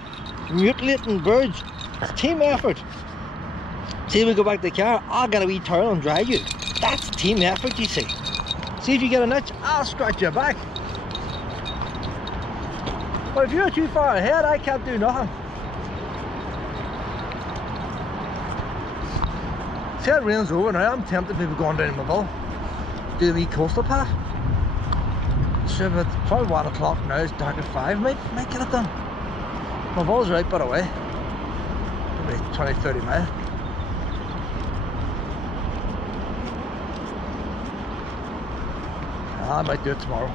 mutilating birds. It's team effort. See, we go back to the car, I'll get a wee turn and drag you. That's team effort, you see. See, if you get an itch, I'll scratch your back. But if you're too far ahead, I can't do nothing. See, it rains over now. I'm tempted maybe going down my bill. Do the wee coastal path. So it's probably 1 o'clock now, it's dark at 5, might get it done. My ball's right by the way. Maybe 20-30 miles. I might do it tomorrow.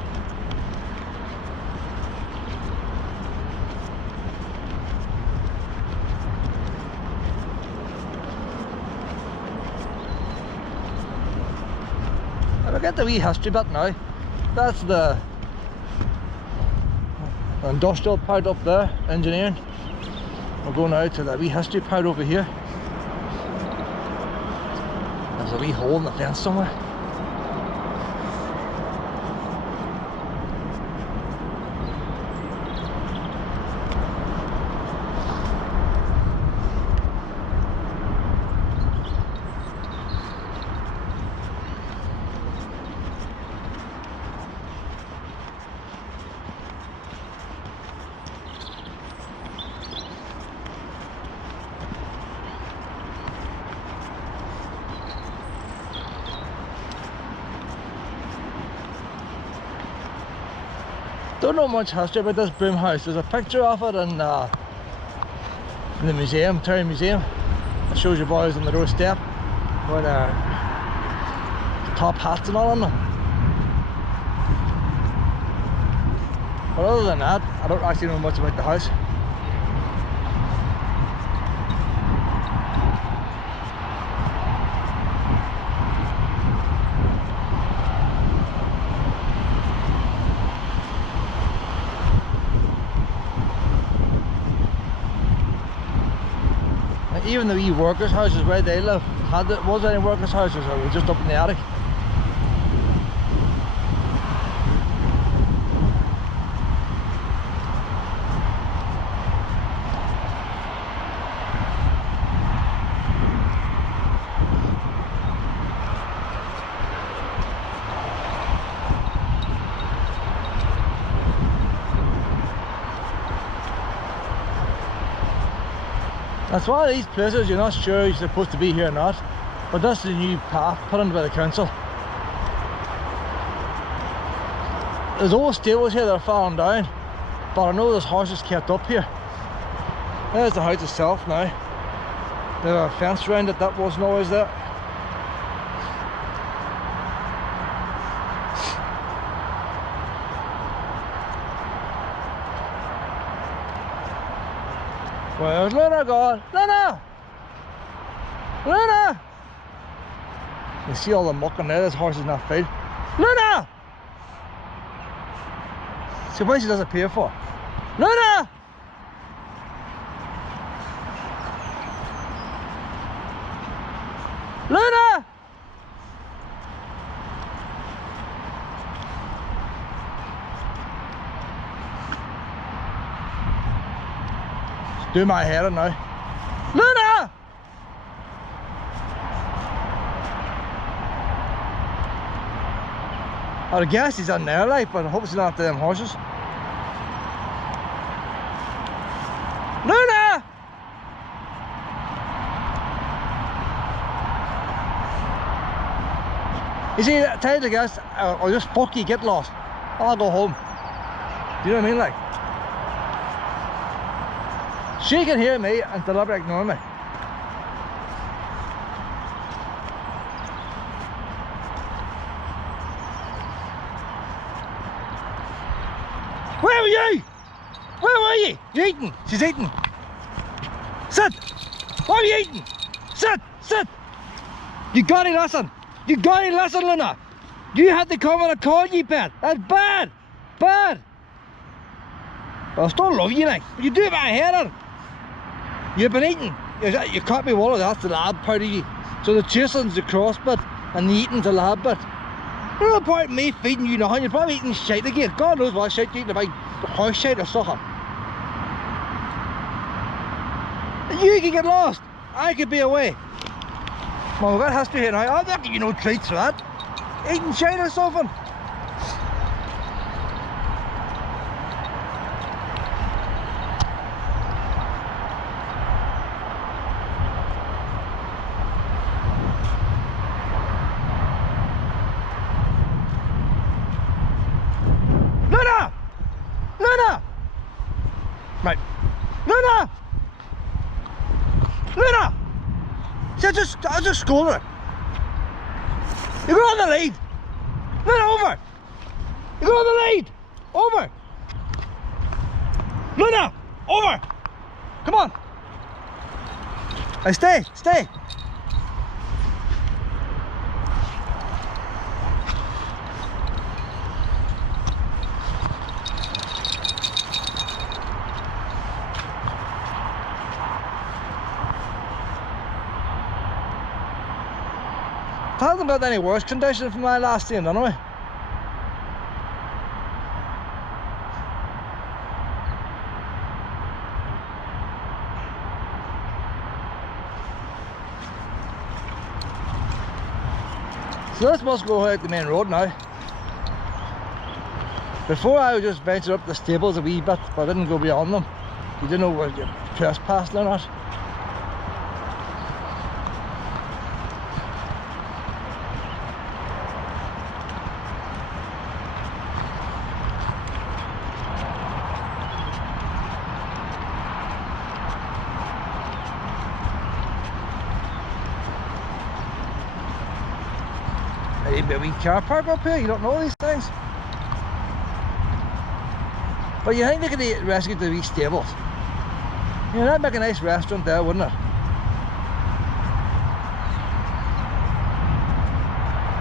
I'll get the wee history bit now. That's the industrial part up there, engineering. We'll go now to the wee history part over here. There's a wee hole in the fence somewhere. Don't know much history about this boom house. There's a picture of it in the museum, Terry Museum. It shows you boys on the doorstep with their top hats and all on them. But other than that, I don't actually know much about the house. Even the wee workers' houses where they live, was there any workers' houses, or were just up in the attic? That's one of these places you're not sure you're supposed to be here or not, but that's the new path put in by the council. There's old stables here that are falling down, but I know there's horses kept up here. There's the house itself now. They have a fence around it, that wasn't always there. Where's Luna gone? Luna! Luna! You see all the muck in there, there's horses in that field. Luna! See why she disappear for? Luna! Luna! Do my hair now. Luna! I guess he's in there, like, but I hope he's not after them horses. Luna! You see, at times I guess I'll just fuck you, get lost. I'll go home. Do you know what I mean, like? She can hear me and deliberately ignore me. Where were you? Where were you? You eating? She's eating. Sit! What are you eating? Sit! Sit! You gotta listen! You gotta listen, Luna! You had to come on a call, you bet! That's bad! Bad! Well, I still love you, like, but you do it by head on. You've been eating. You cut me water, that's the lab part of you. So the chasing's the cross bit and the eating's the lab bit. There's no point in me feeding you nothing, you're probably eating shite again. God knows what shite you're eating, about horse shite or something. You can get lost. I could be away. Well, we've got history here now. I'm not giving you no treats for that. Eating shite or something. Luna! Luna! Right. Luna! Luna! See, I just scolded her. You go on the lead. Luna, over. You go on the lead. Over. Luna, over. Come on. Hey, stay, stay. It hasn't got any worse condition from my last stand anyway. So this must go out the main road now. Before I would just venture up the stables a wee bit, but I didn't go beyond them. You didn't know where you trespassed or not. Maybe a wee car park up here, you don't know these things. But you think they could rescue the wee stables? You know, that'd make a nice restaurant there, wouldn't it?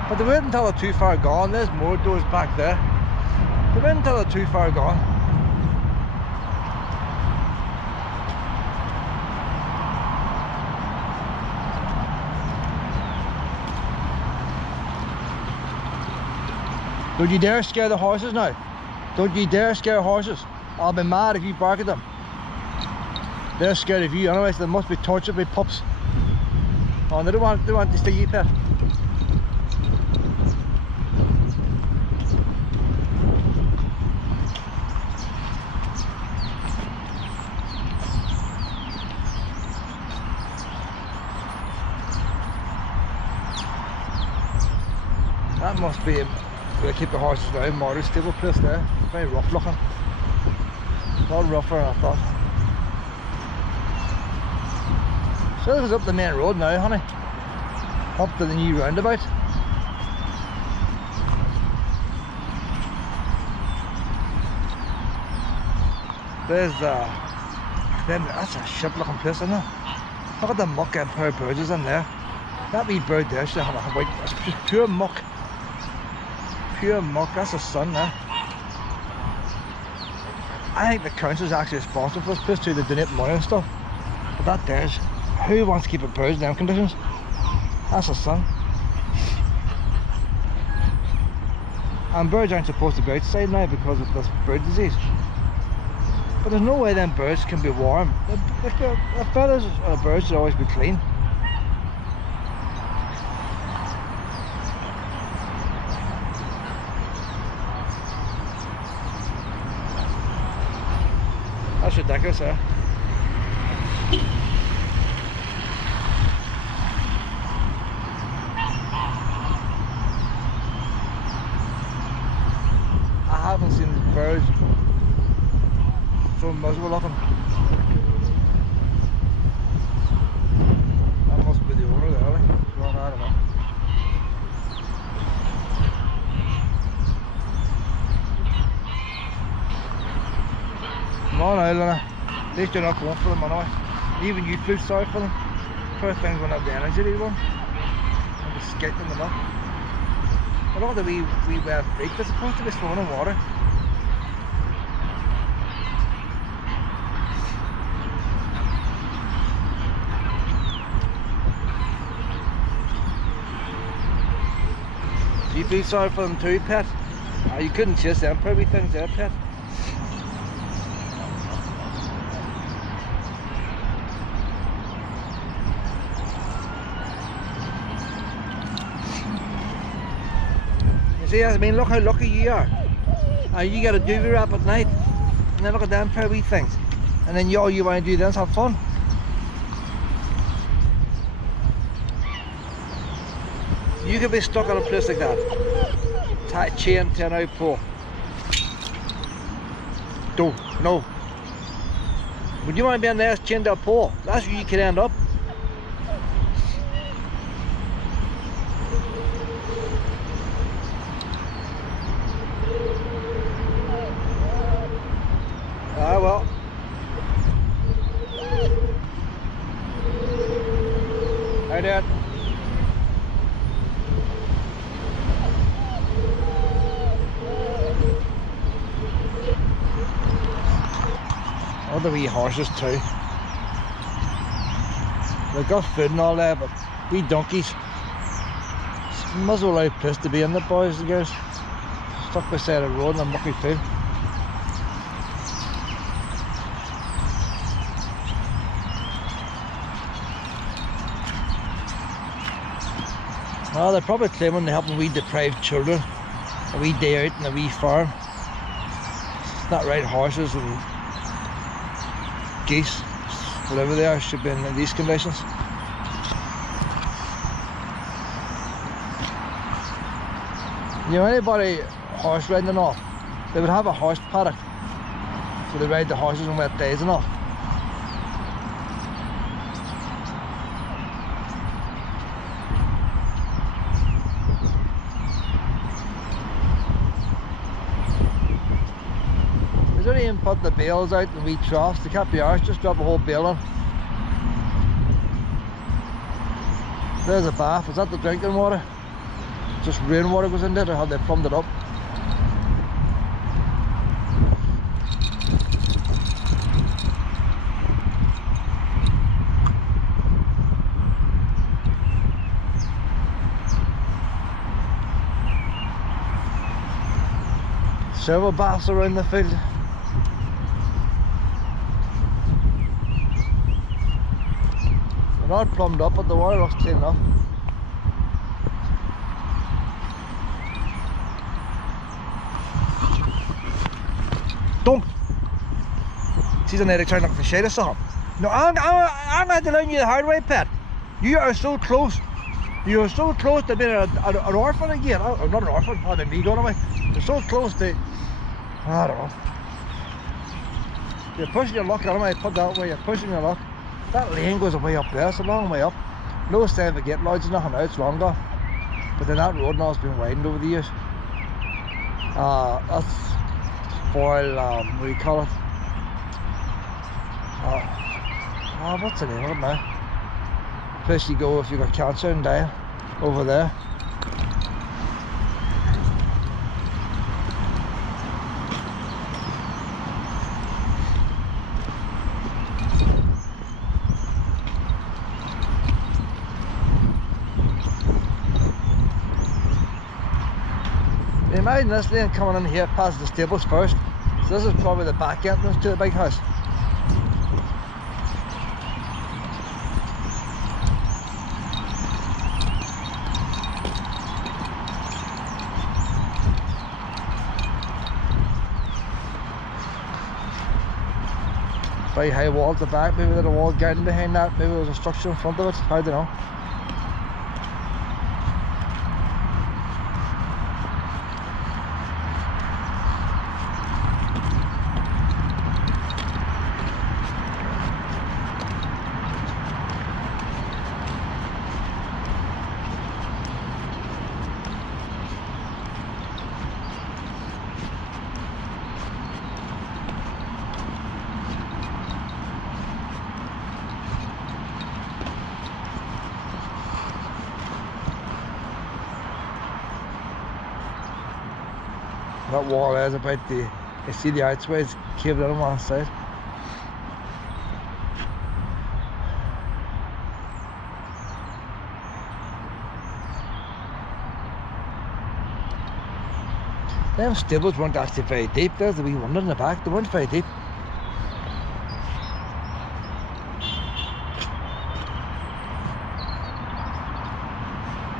But they wouldn't until they're too far gone. There's more doors back there. They wouldn't until they're too far gone. Don't you dare scare the horses now. Don't you dare scare horses. I'll be mad if you bark at them. They're scared of you, otherwise they must be tortured by pups. Oh, and they don't want to stay you pet. That must be Where they keep the horses down, modern stable place there. Very rough looking. A lot rougher than I thought. So this is up the main road now, honey. Up to the new roundabout. There's that's a shit looking place, isn't it? Look at the muck and pair of birds in there. That wee bird there should have a white, it's just pure muck. Pure muck, that's the sun there. I think the council's actually responsible for this place too, they donate money and stuff. But that there's, who wants to keep a bird in them conditions? That's the sun. And birds aren't supposed to be outside now because of this bird disease. But there's no way them birds can be warm. The feathers of the birds should always be clean. That's ridiculous, eh? I haven't seen the birds so miserable looking. That must be the owner there, like. Well, I don't know. No, Lena. At least you're not going for them anyway. Even you feel sorry for them. Poor things won't have the energy to go. They'll be skating them up. But look at the wee way of feet. They're supposed to be swimming in water. Do you feel sorry for them too, pet? Oh, you couldn't chase them poor wee things there, pet. See, I mean, look how lucky you are. You get a doobie wrap at night, and then look at them pair of wee things. And then all you want to do then is have fun. You could be stuck on a place like that. Tight chain, 10-out pole. No. Would you want to be on there chained to a pole? That's where you could end up. Ah, well. Hi, Dad. All the wee horses too. They've got food and all that, but wee donkeys. It's a miserable place to be in, the boys and girls. Stuck beside the road in a mucky field. Well, they're probably claiming they're helping wee deprived children, a wee day out in a wee farm. It's not right, horses and geese, whatever they are, should be in these conditions. You know, anybody horse riding and all, they would have a horse paddock, so they ride the horses on wet days and all. They don't even put the bales out in wee troughs. They can't be arsed, just drop a whole bale in. There's a bath. Is that the drinking water? Just rainwater goes in there, or have they plumbed it up? Several baths around the field. They're not plumbed up, but the water looks clean enough. Don't! She's in there to try to knock the shade of something. No, I'm going to learn you the hard way, pet. You are so close. You're so close to being an orphan again. Oh, not an orphan, pardon me, going away. You're so close to, I don't know. You're pushing your luck anyway, put that way, you're pushing your luck. That lane goes way up there, it's a long way up. No sign of get lodges, nothing out, it's longer. But then that road now has been widened over the years. That's Foyle, what do you call it? What's the name of it now? Place you go if you've got cancer and dying, over there. Imagine this lane coming in here past the stables first. So this is probably the back entrance to the big house. Very high wall at the back, maybe there's a wall garden behind that, maybe there's a structure in front of it, I don't know. That wall there is about the, you see the outside, it's caved in on one side. Them stables weren't actually very deep, there's the wee one in the back, they weren't very deep.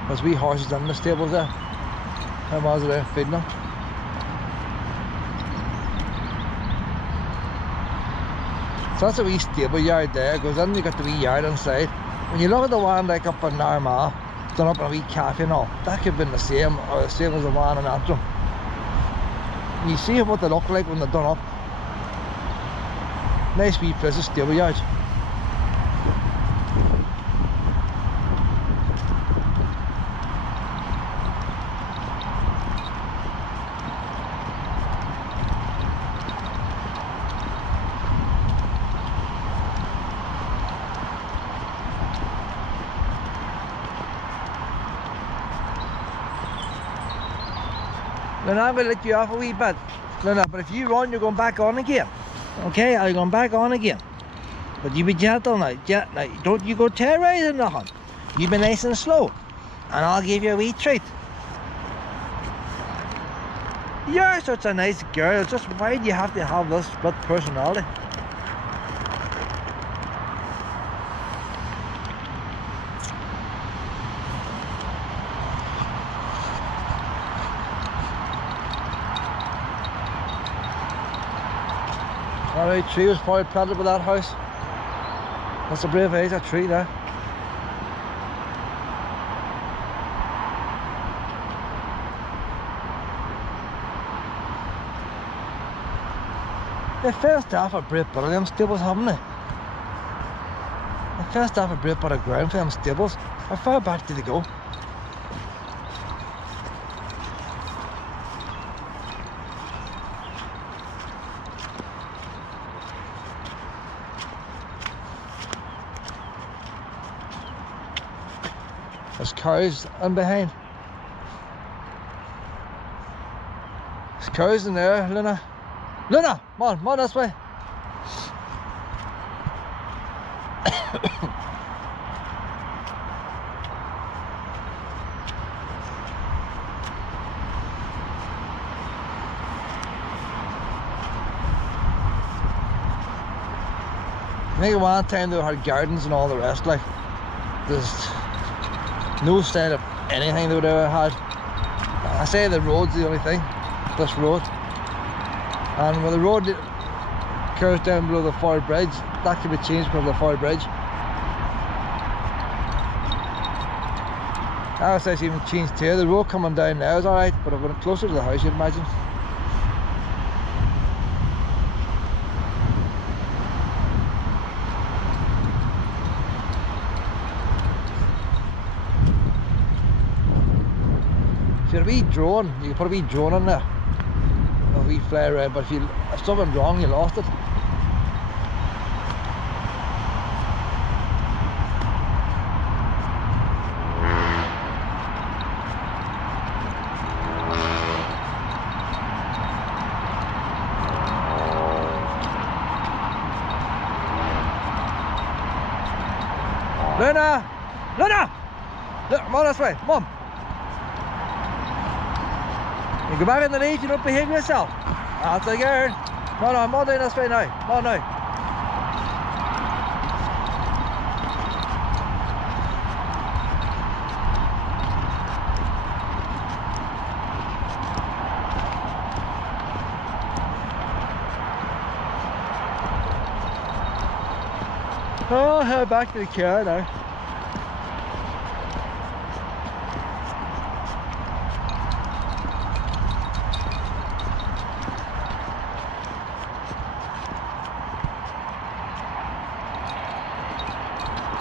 There's wee horses in the stables there. How was it there feeding them? So that's a wee stable yard there, goes in, you got the wee yard inside. When you look at the one like up in Armagh, done up in a wee cafe and all, that could have been the same, or the same as the one in Antrim. And you see what they look like when they're done up. Nice wee place of stable yards. Then I'm going to let you off a wee bit. No, but if you run, you're going back on again. Okay, I'm going back on again. But you be gentle now. Now, don't you go terrorising nothing. You be nice and slow. And I'll give you a wee treat. You're such a nice girl. It's just why do you have to have this split personality? Alright, tree was probably planted with that house. That's a brave age, that tree there. They fenced off a great bit of them stables, haven't they? They fenced off a great bit of ground for them stables. How far back did they go? There's cows in behind. There's cows in there, Luna. Luna, come on this way. I think at one time they had gardens and all the rest, like there's no sign of anything they would ever had. I say the road's the only thing, this road. And when the road curves down below the Foyle Bridge, that can be changed because of the Foyle Bridge. That was even changed too. The road coming down now is alright, but I've got closer to the house, you'd imagine. If you're a wee drone, you can put a wee drone in there. A wee fly around, but if something wrong, you lost it. Luna! Luna! Look, come on this way, come on. You go back in the lead, you don't behave yourself. That's a girl. No, no, I'm on down this way now. Come on now. Oh, head back to the car now.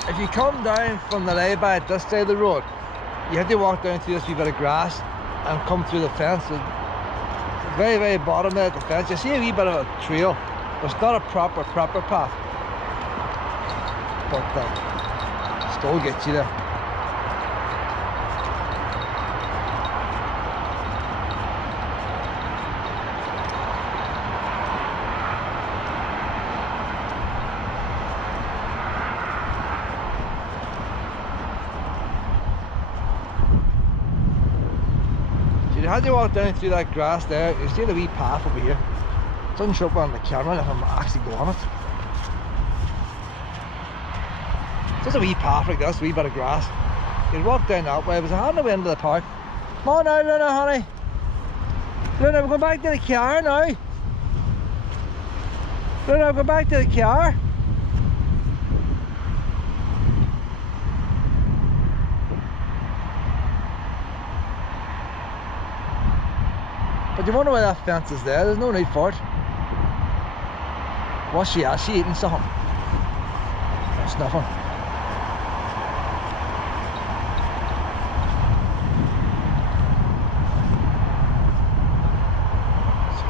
If you come down from the lay-by at this side of the road, you have to walk down through this wee bit of grass and come through the fence. And the very, very bottom there at the fence, you see a wee bit of a trail. It's not a proper path. But still gets you there. You had to walk down through that grass there. You see the wee path over here. It doesn't show up on the camera if I'm actually going on it. It's just a wee path like this, a wee bit of grass. You'd walk down that way. It was a hand away into the park. Come on now, Luna, honey. Luna, we're going back to the car now. Luna, we're going back to the car. But you wonder why that fence is there. There's no need for it. What's she at? She eating something? That's nothing.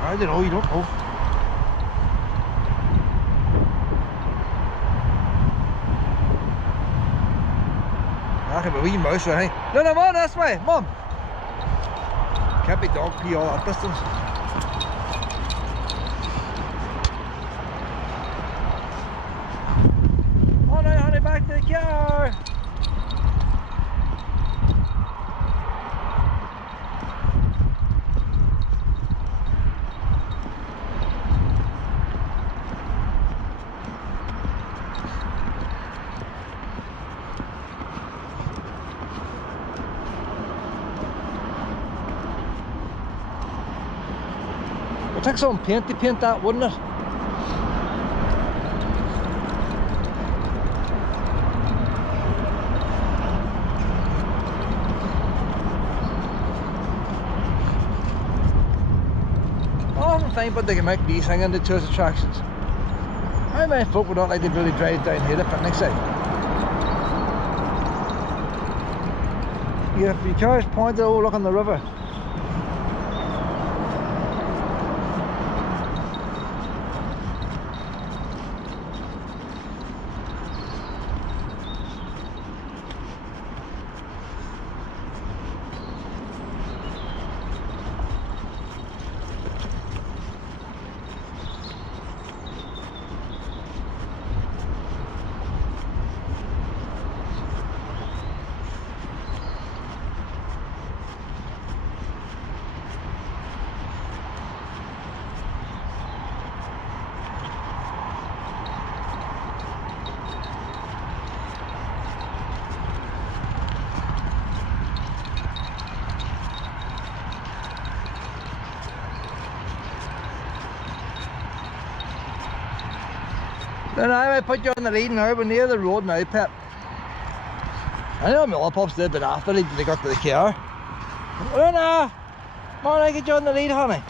I don't know, you don't know. I have a wee mouse right here. No, come on this way, Mum. Can't be dog pee all that distance. Oh no, honey, back to the car. It'd take some paint to paint that, wouldn't it? I often find but they can make these things into tourist attractions. How many folk would not like to really drive down here to picnic side? Yeah, if your car's pointed, oh look on the river. Then I might put you on the lead now, we're near the road now, Pep. I know my other pups did, but after they got to the car. Luna! Come on, I get you on the lead, honey.